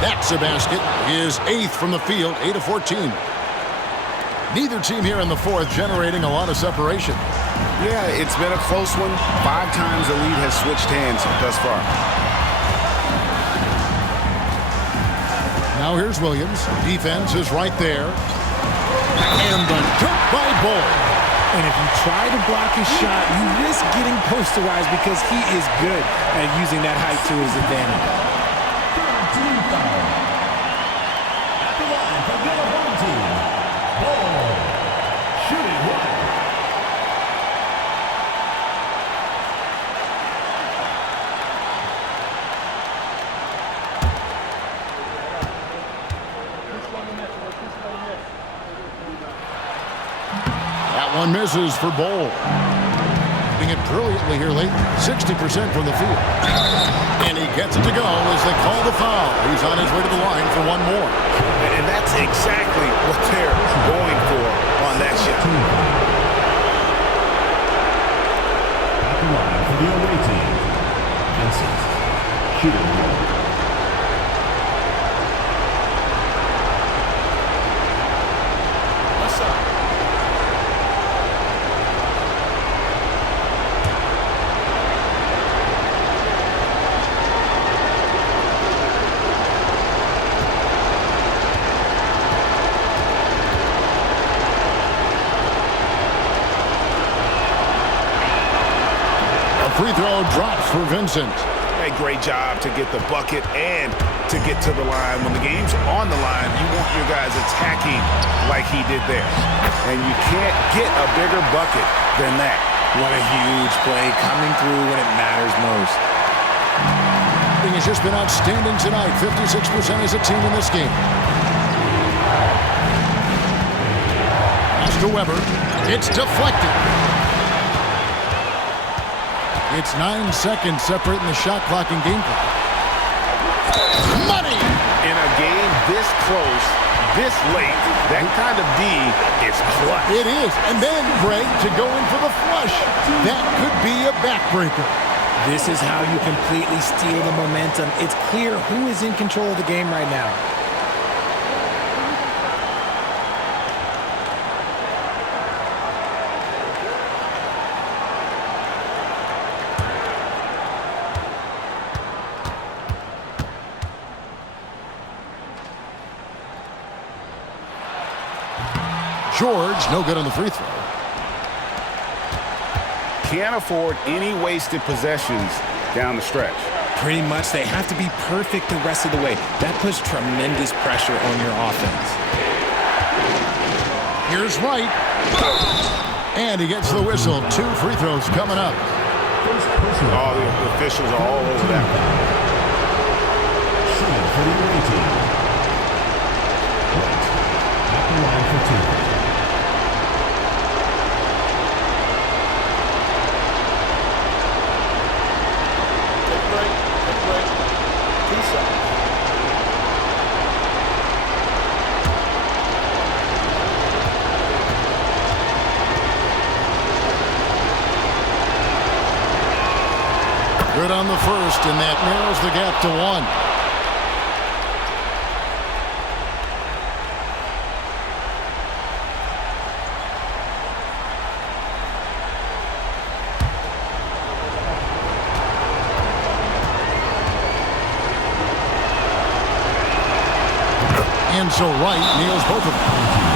That's a basket. His 8th from the field, 8 of 14. Neither team here in the fourth generating a lot of separation. Yeah, it's been a close one. 5 times the lead has switched hands thus far. Now here's Williams. Defense is right there. And the dunk by Bull. And if you try to block his shot, you risk getting posterized because he is good at using that height to his advantage. At the line for the home team, Bull. Shooting one. One misses for Bull. Doing it brilliantly here late. 60% from the field. And he gets it to go as they call the foul. He's on his way to the line for one more. And that's exactly what they're going for on that shot. At the line for the away team, Vincent. Shooting one. Free throw drops for Vincent. A great job to get the bucket and to get to the line. When the game's on the line, you want your guys attacking like he did there. And you can't get a bigger bucket than that. What a huge play coming through when it matters most. He has just been outstanding tonight. 56% as a team in this game. Pass to Weber. It's deflected. It's 9 seconds separating the shot clock and game clock. Money! In a game this close, this late, that kind of D is clutch. It is. And then, Greg, to go in for the flush. That could be a backbreaker. This is how you completely steal the momentum. It's clear who is in control of the game right now. George, no good on the free throw. Can't afford any wasted possessions down the stretch. Pretty much, they have to be perfect the rest of the way. That puts tremendous pressure on your offense. Here's Wright. And he gets the whistle. 2 free throws coming up. Oh, the officials are all over that. Shooting for the away team. Wright. At the line for 2. Good on the first, and that narrows the gap to 1. And so Wright nails both of them.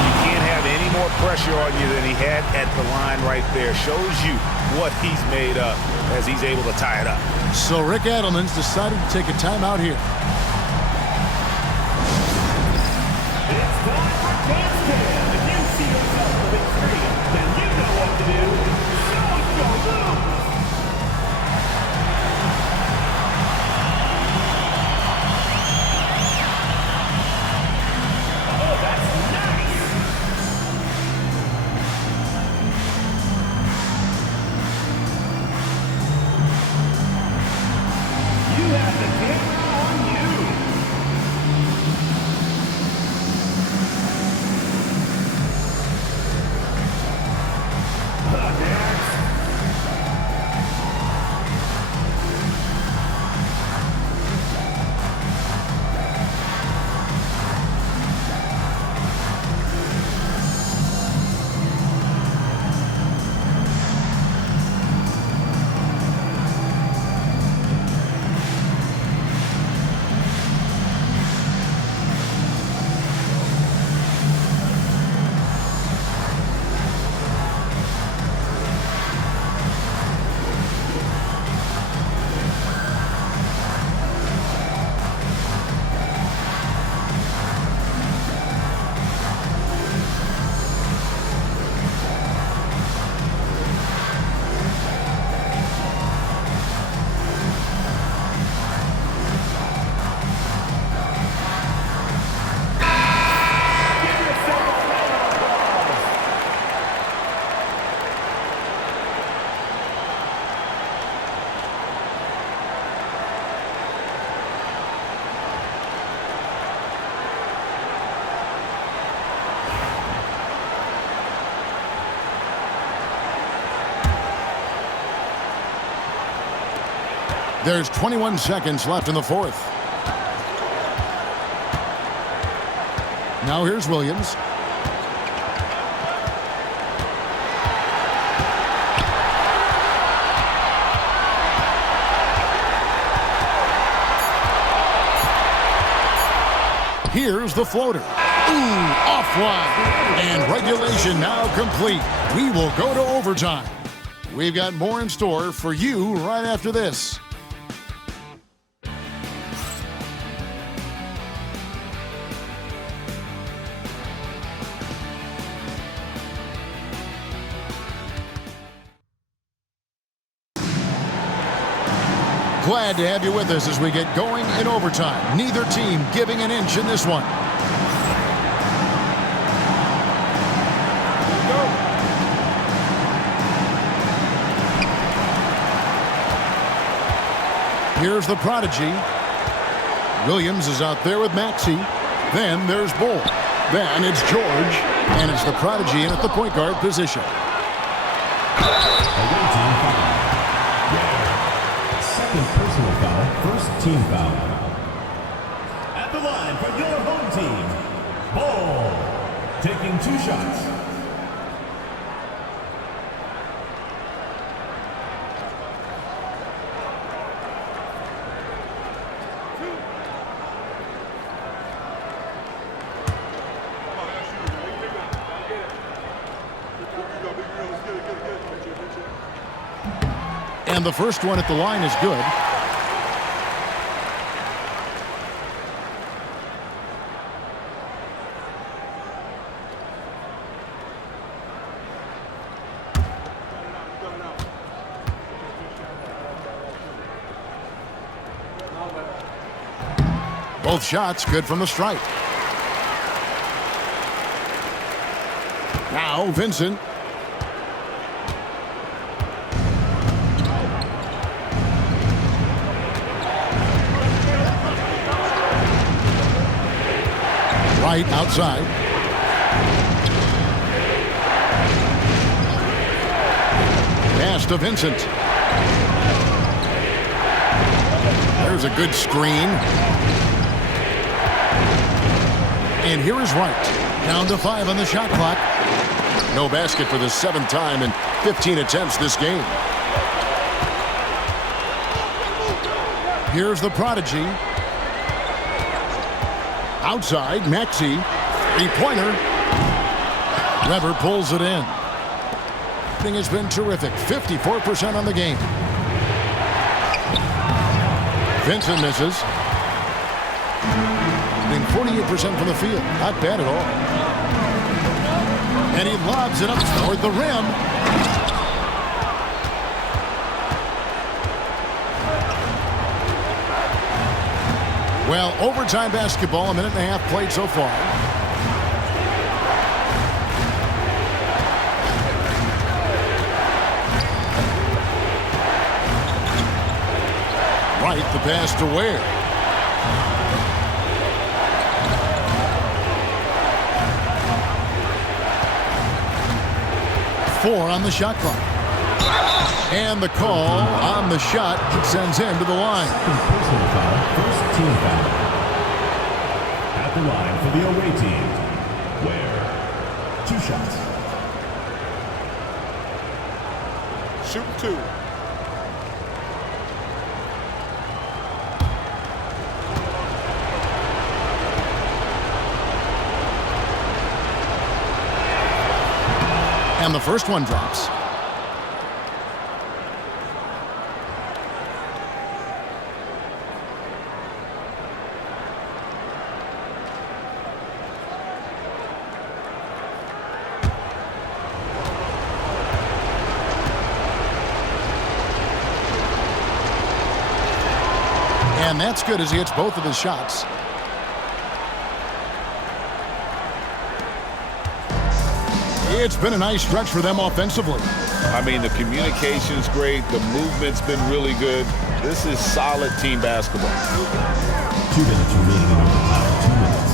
You can't have any more pressure on you than he had at the line right there. Shows you what he's made of as he's able to tie it up. So Rick Adelman's decided to take a timeout here. There's 21 seconds left in the fourth. Now here's Williams. Here's the floater. Ooh, offline. And regulation now complete. We will go to overtime. We've got more in store for you right after this. Glad to have you with us as we get going in overtime. Neither team giving an inch in this one. Here's the prodigy. Williams is out there with Maxey. Then there's Bull. Then it's George. And it's the prodigy in at the point guard position. Second personal foul, first team foul. At the line for your home team, Bull, taking 2 shots. And the first one at the line is good. Both shots good from the stripe. Now Vincent. Right outside. Pass to Vincent. There's a good screen. And here is Wright. Down to 5 on the shot clock. No basket for the 7th time in 15 attempts this game. Here's the prodigy. Outside, Maxey. 3-pointer. Weber pulls it in. Thing has been terrific. 54% on the game. Vincent misses. 48% from the field. Not bad at all. And he lobs it up toward the rim. Well, overtime basketball, a minute and a half played so far. Right, the pass to Ware. Four on the shot clock. And the call on the shot sends him to the line. Personal foul, first team foul. At the line for the away team, Ware. 2 shots. Shoot 2. And the first one drops. And that's good as he hits both of his shots. It's been a nice stretch for them offensively. I mean, the communication's great. The movement's been really good. This is solid team basketball. 2 minutes remaining in overtime. 2 minutes.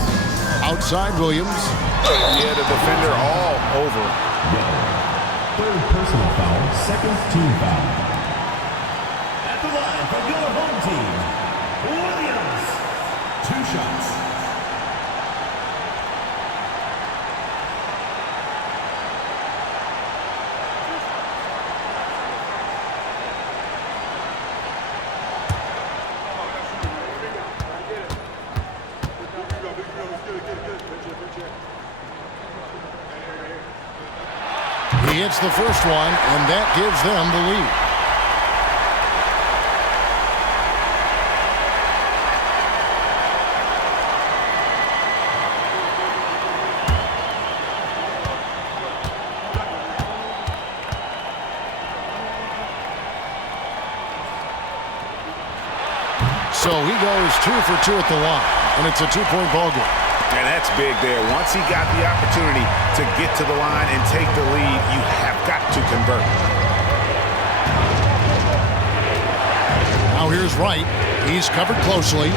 Outside Williams. Yeah, the defender all over. Ware. 3rd personal foul, 2nd team foul. At the line for your home team, Williams. 2 shots. He hits the first one, and that gives them the lead. So he goes 2 for 2 at the line, and it's a 2-point ball game. And that's big there. Once he got the opportunity to get to the line and take the lead, you have got to convert. Now here's Wright. He's covered closely.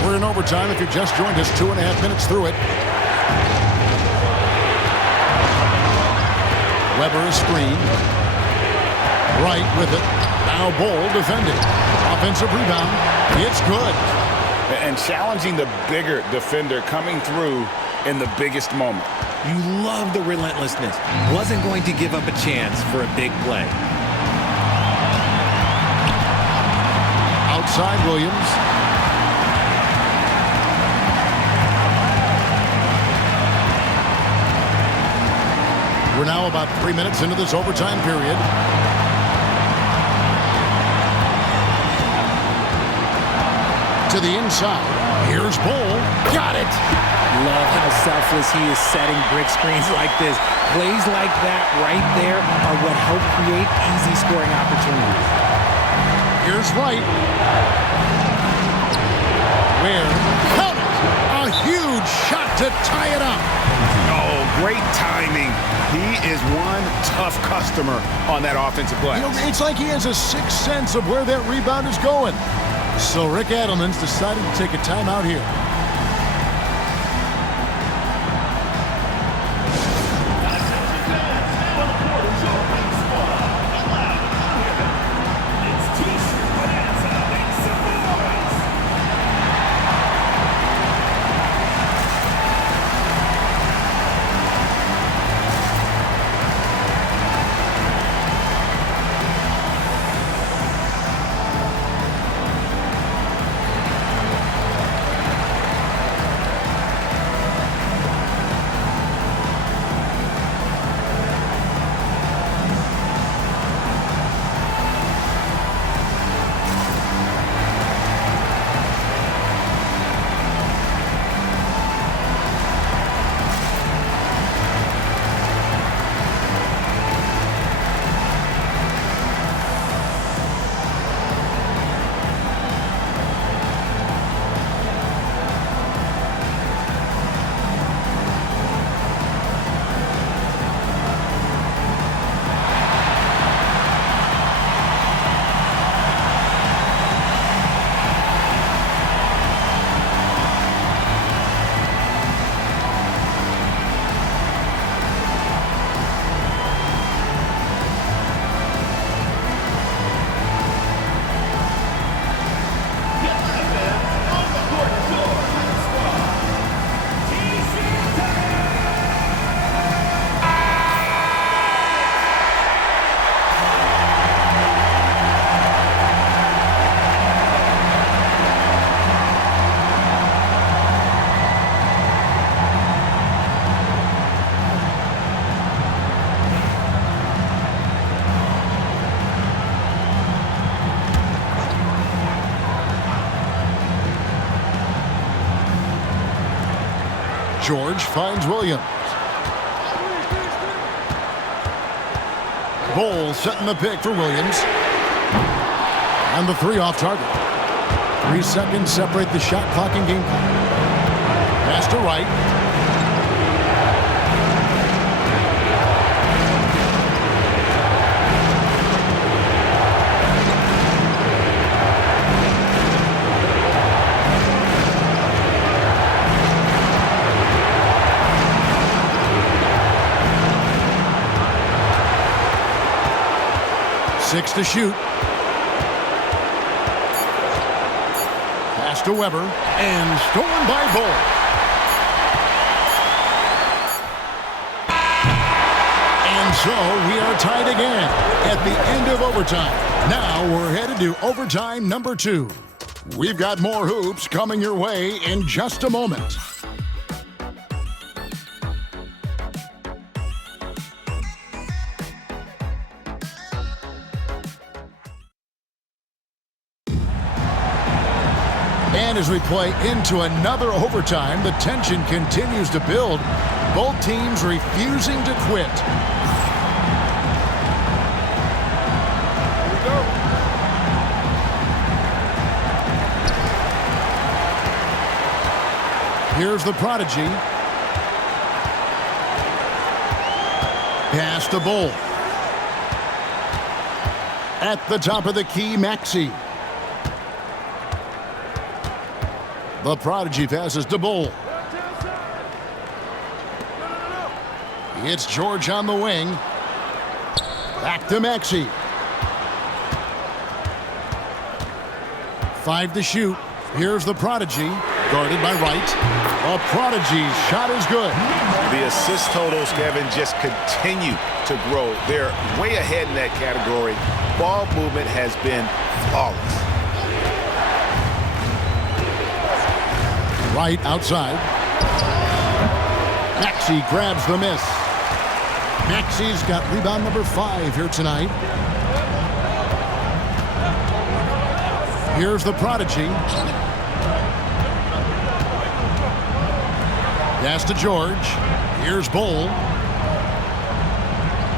We're in overtime. If you just joined us, 2.5 minutes through it. Weber is screened. Wright with it. Now Bol defending. Offensive rebound. It's good. And challenging the bigger defender coming through in the biggest moment. You love the relentlessness. Wasn't going to give up a chance for a big play. Outside Williams. We're now about 3 minutes into this overtime period. To the inside. Here's Bol. Got it. Love how selfless he is setting brick screens like this. Plays like that right there are what help create easy scoring opportunities. Here's Wright. Ware. Count it. A huge shot to tie it up. Oh, great timing. He is one tough customer on that offensive glass. You know, it's like he has a sixth sense of where that rebound is going. So Rick Adelman's decided to take a timeout here. George finds Williams. Bowles setting the pick for Williams. And the 3 off target. 3 seconds separate the shot clock and game clock. Pass to Wright. Six to shoot. Pass to Weber and stolen by Bull. And so we are tied again at the end of overtime. Now we're headed to overtime number 2. We've got more hoops coming your way in just a moment. And as we play into another overtime, the tension continues to build. Both teams refusing to quit. Here we go. Here's the prodigy. Pass to Bull. At the top of the key, Maxey. The prodigy passes to Bull. It's George on the wing. Back to Maxey. 5 to shoot. Here's the prodigy. Guarded by Wright. The prodigy's shot is good. The assist totals, Kevin, just continue to grow. They're way ahead in that category. Ball movement has been flawless. Right outside. Maxey grabs the miss. Maxey's got rebound number 5 here tonight. Here's the prodigy. Pass to George. Here's Bull.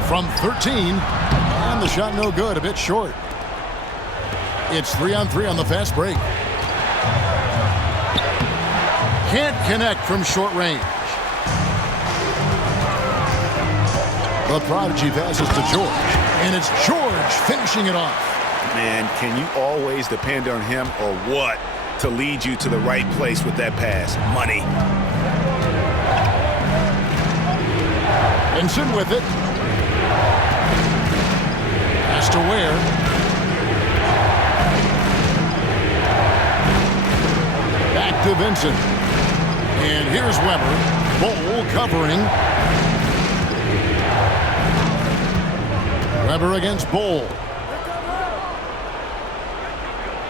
From 13. And the shot no good, a bit short. It's 3-on-3 on the fast break. Can't connect from short range. The prodigy passes to George. And it's George finishing it off. Man, can you always depend on him or what to lead you to the right place with that pass? Money. Vincent with it. Pass to Ware. Back to Vincent. And here's Weber. Bull covering. Weber against Bull.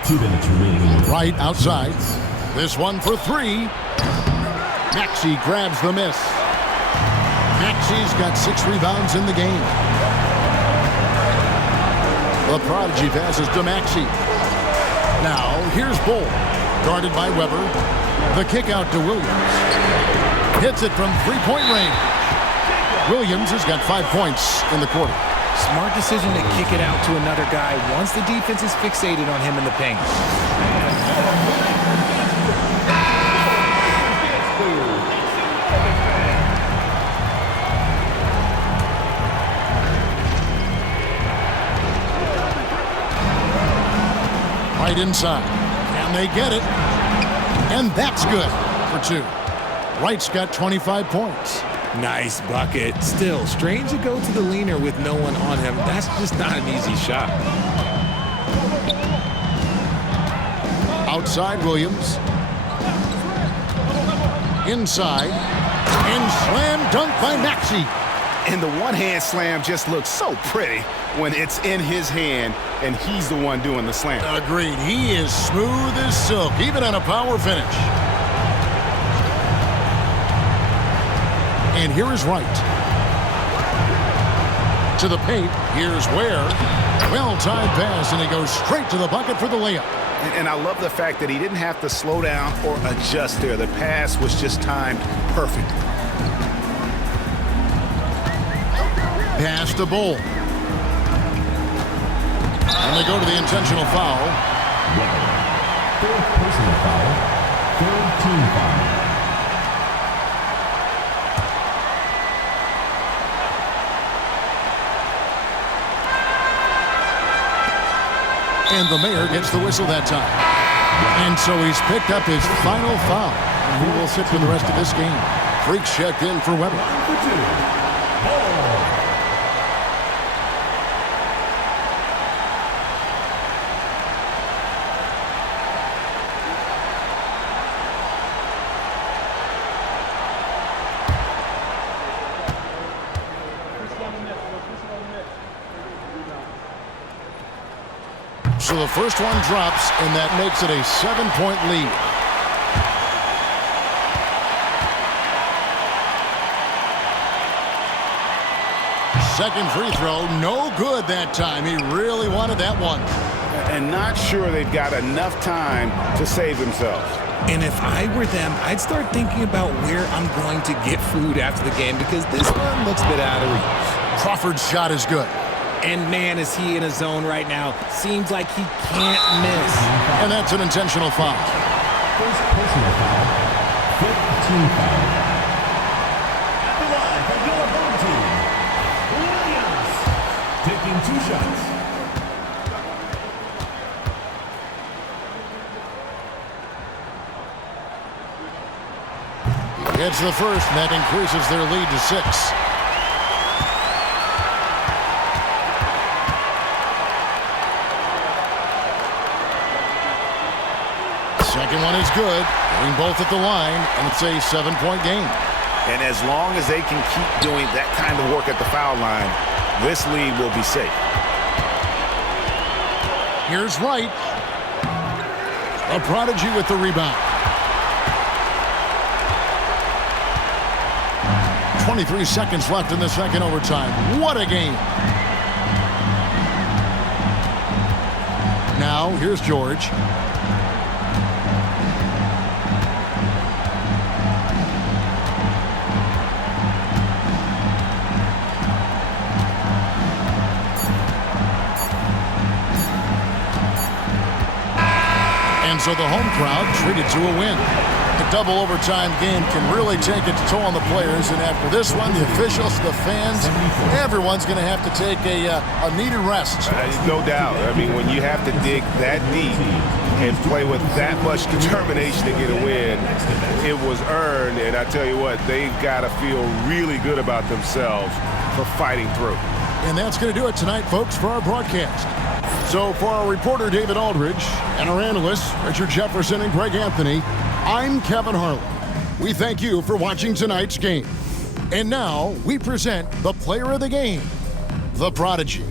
2 minutes remaining. Right outside. This one for 3. Maxey grabs the miss. Maxey's got 6 rebounds in the game. The prodigy passes to Maxey. Now here's Bull. Guarded by Weber. The kick out to Williams. Hits it from 3-point range. Williams has got 5 points in the quarter. Smart decision to kick it out to another guy once the defense is fixated on him in the paint. Right inside. Can they get it? And that's good for 2. Wright's got 25 points. Nice bucket. Still, strange to go to the leaner with no one on him. That's just not an easy shot. Outside Williams. Inside. And slam dunk by Maxey. And the one-hand slam just looks so pretty when it's in his hand and he's the one doing the slam. Agreed. He is smooth as silk, even on a power finish. And here is Wright. To the paint, here's Ware. Well-timed pass, and he goes straight to the bucket for the layup. And I love the fact that he didn't have to slow down or adjust there. The pass was just timed perfect. Pass to Bull. And they go to the intentional foul. Third personal foul. Third team foul. And the mayor gets the whistle that time. And so he's picked up his final foul. And he will sit for the rest of this game. Freaks checked in for Weber. So the first one drops, and that makes it a 7-point lead. Second free throw, no good that time. He really wanted that one. And not sure they've got enough time to save themselves. And if I were them, I'd start thinking about where I'm going to get food after the game because this one looks a bit out of reach. Crawford's shot is good. And man, is he in a zone right now. Seems like he can't miss. And that's an intentional foul. First personal foul. Fifth team foul. At the line for your home team, Williams, taking 2 shots. He gets the first, and that increases their lead to 6. Second one is good. Getting both at the line, and it's a 7-point game. And as long as they can keep doing that kind of work at the foul line, this lead will be safe. Here's Wright. A prodigy with the rebound. 23 seconds left in the second overtime. What a game. Now, here's George. And so the home crowd treated to a win. The double overtime game can really take its toll on the players, and after this one, the officials, the fans, everyone's going to have to take a needed rest. No doubt. I mean, when you have to dig that deep and play with that much determination to get a win, it was earned, and I tell you what, they've got to feel really good about themselves for fighting through. And that's going to do it tonight, folks, for our broadcast. So for our reporter, David Aldridge, and our analysts, Richard Jefferson and Greg Anthony, I'm Kevin Harlan. We thank you for watching tonight's game. And now we present the player of the game, the Prodigy.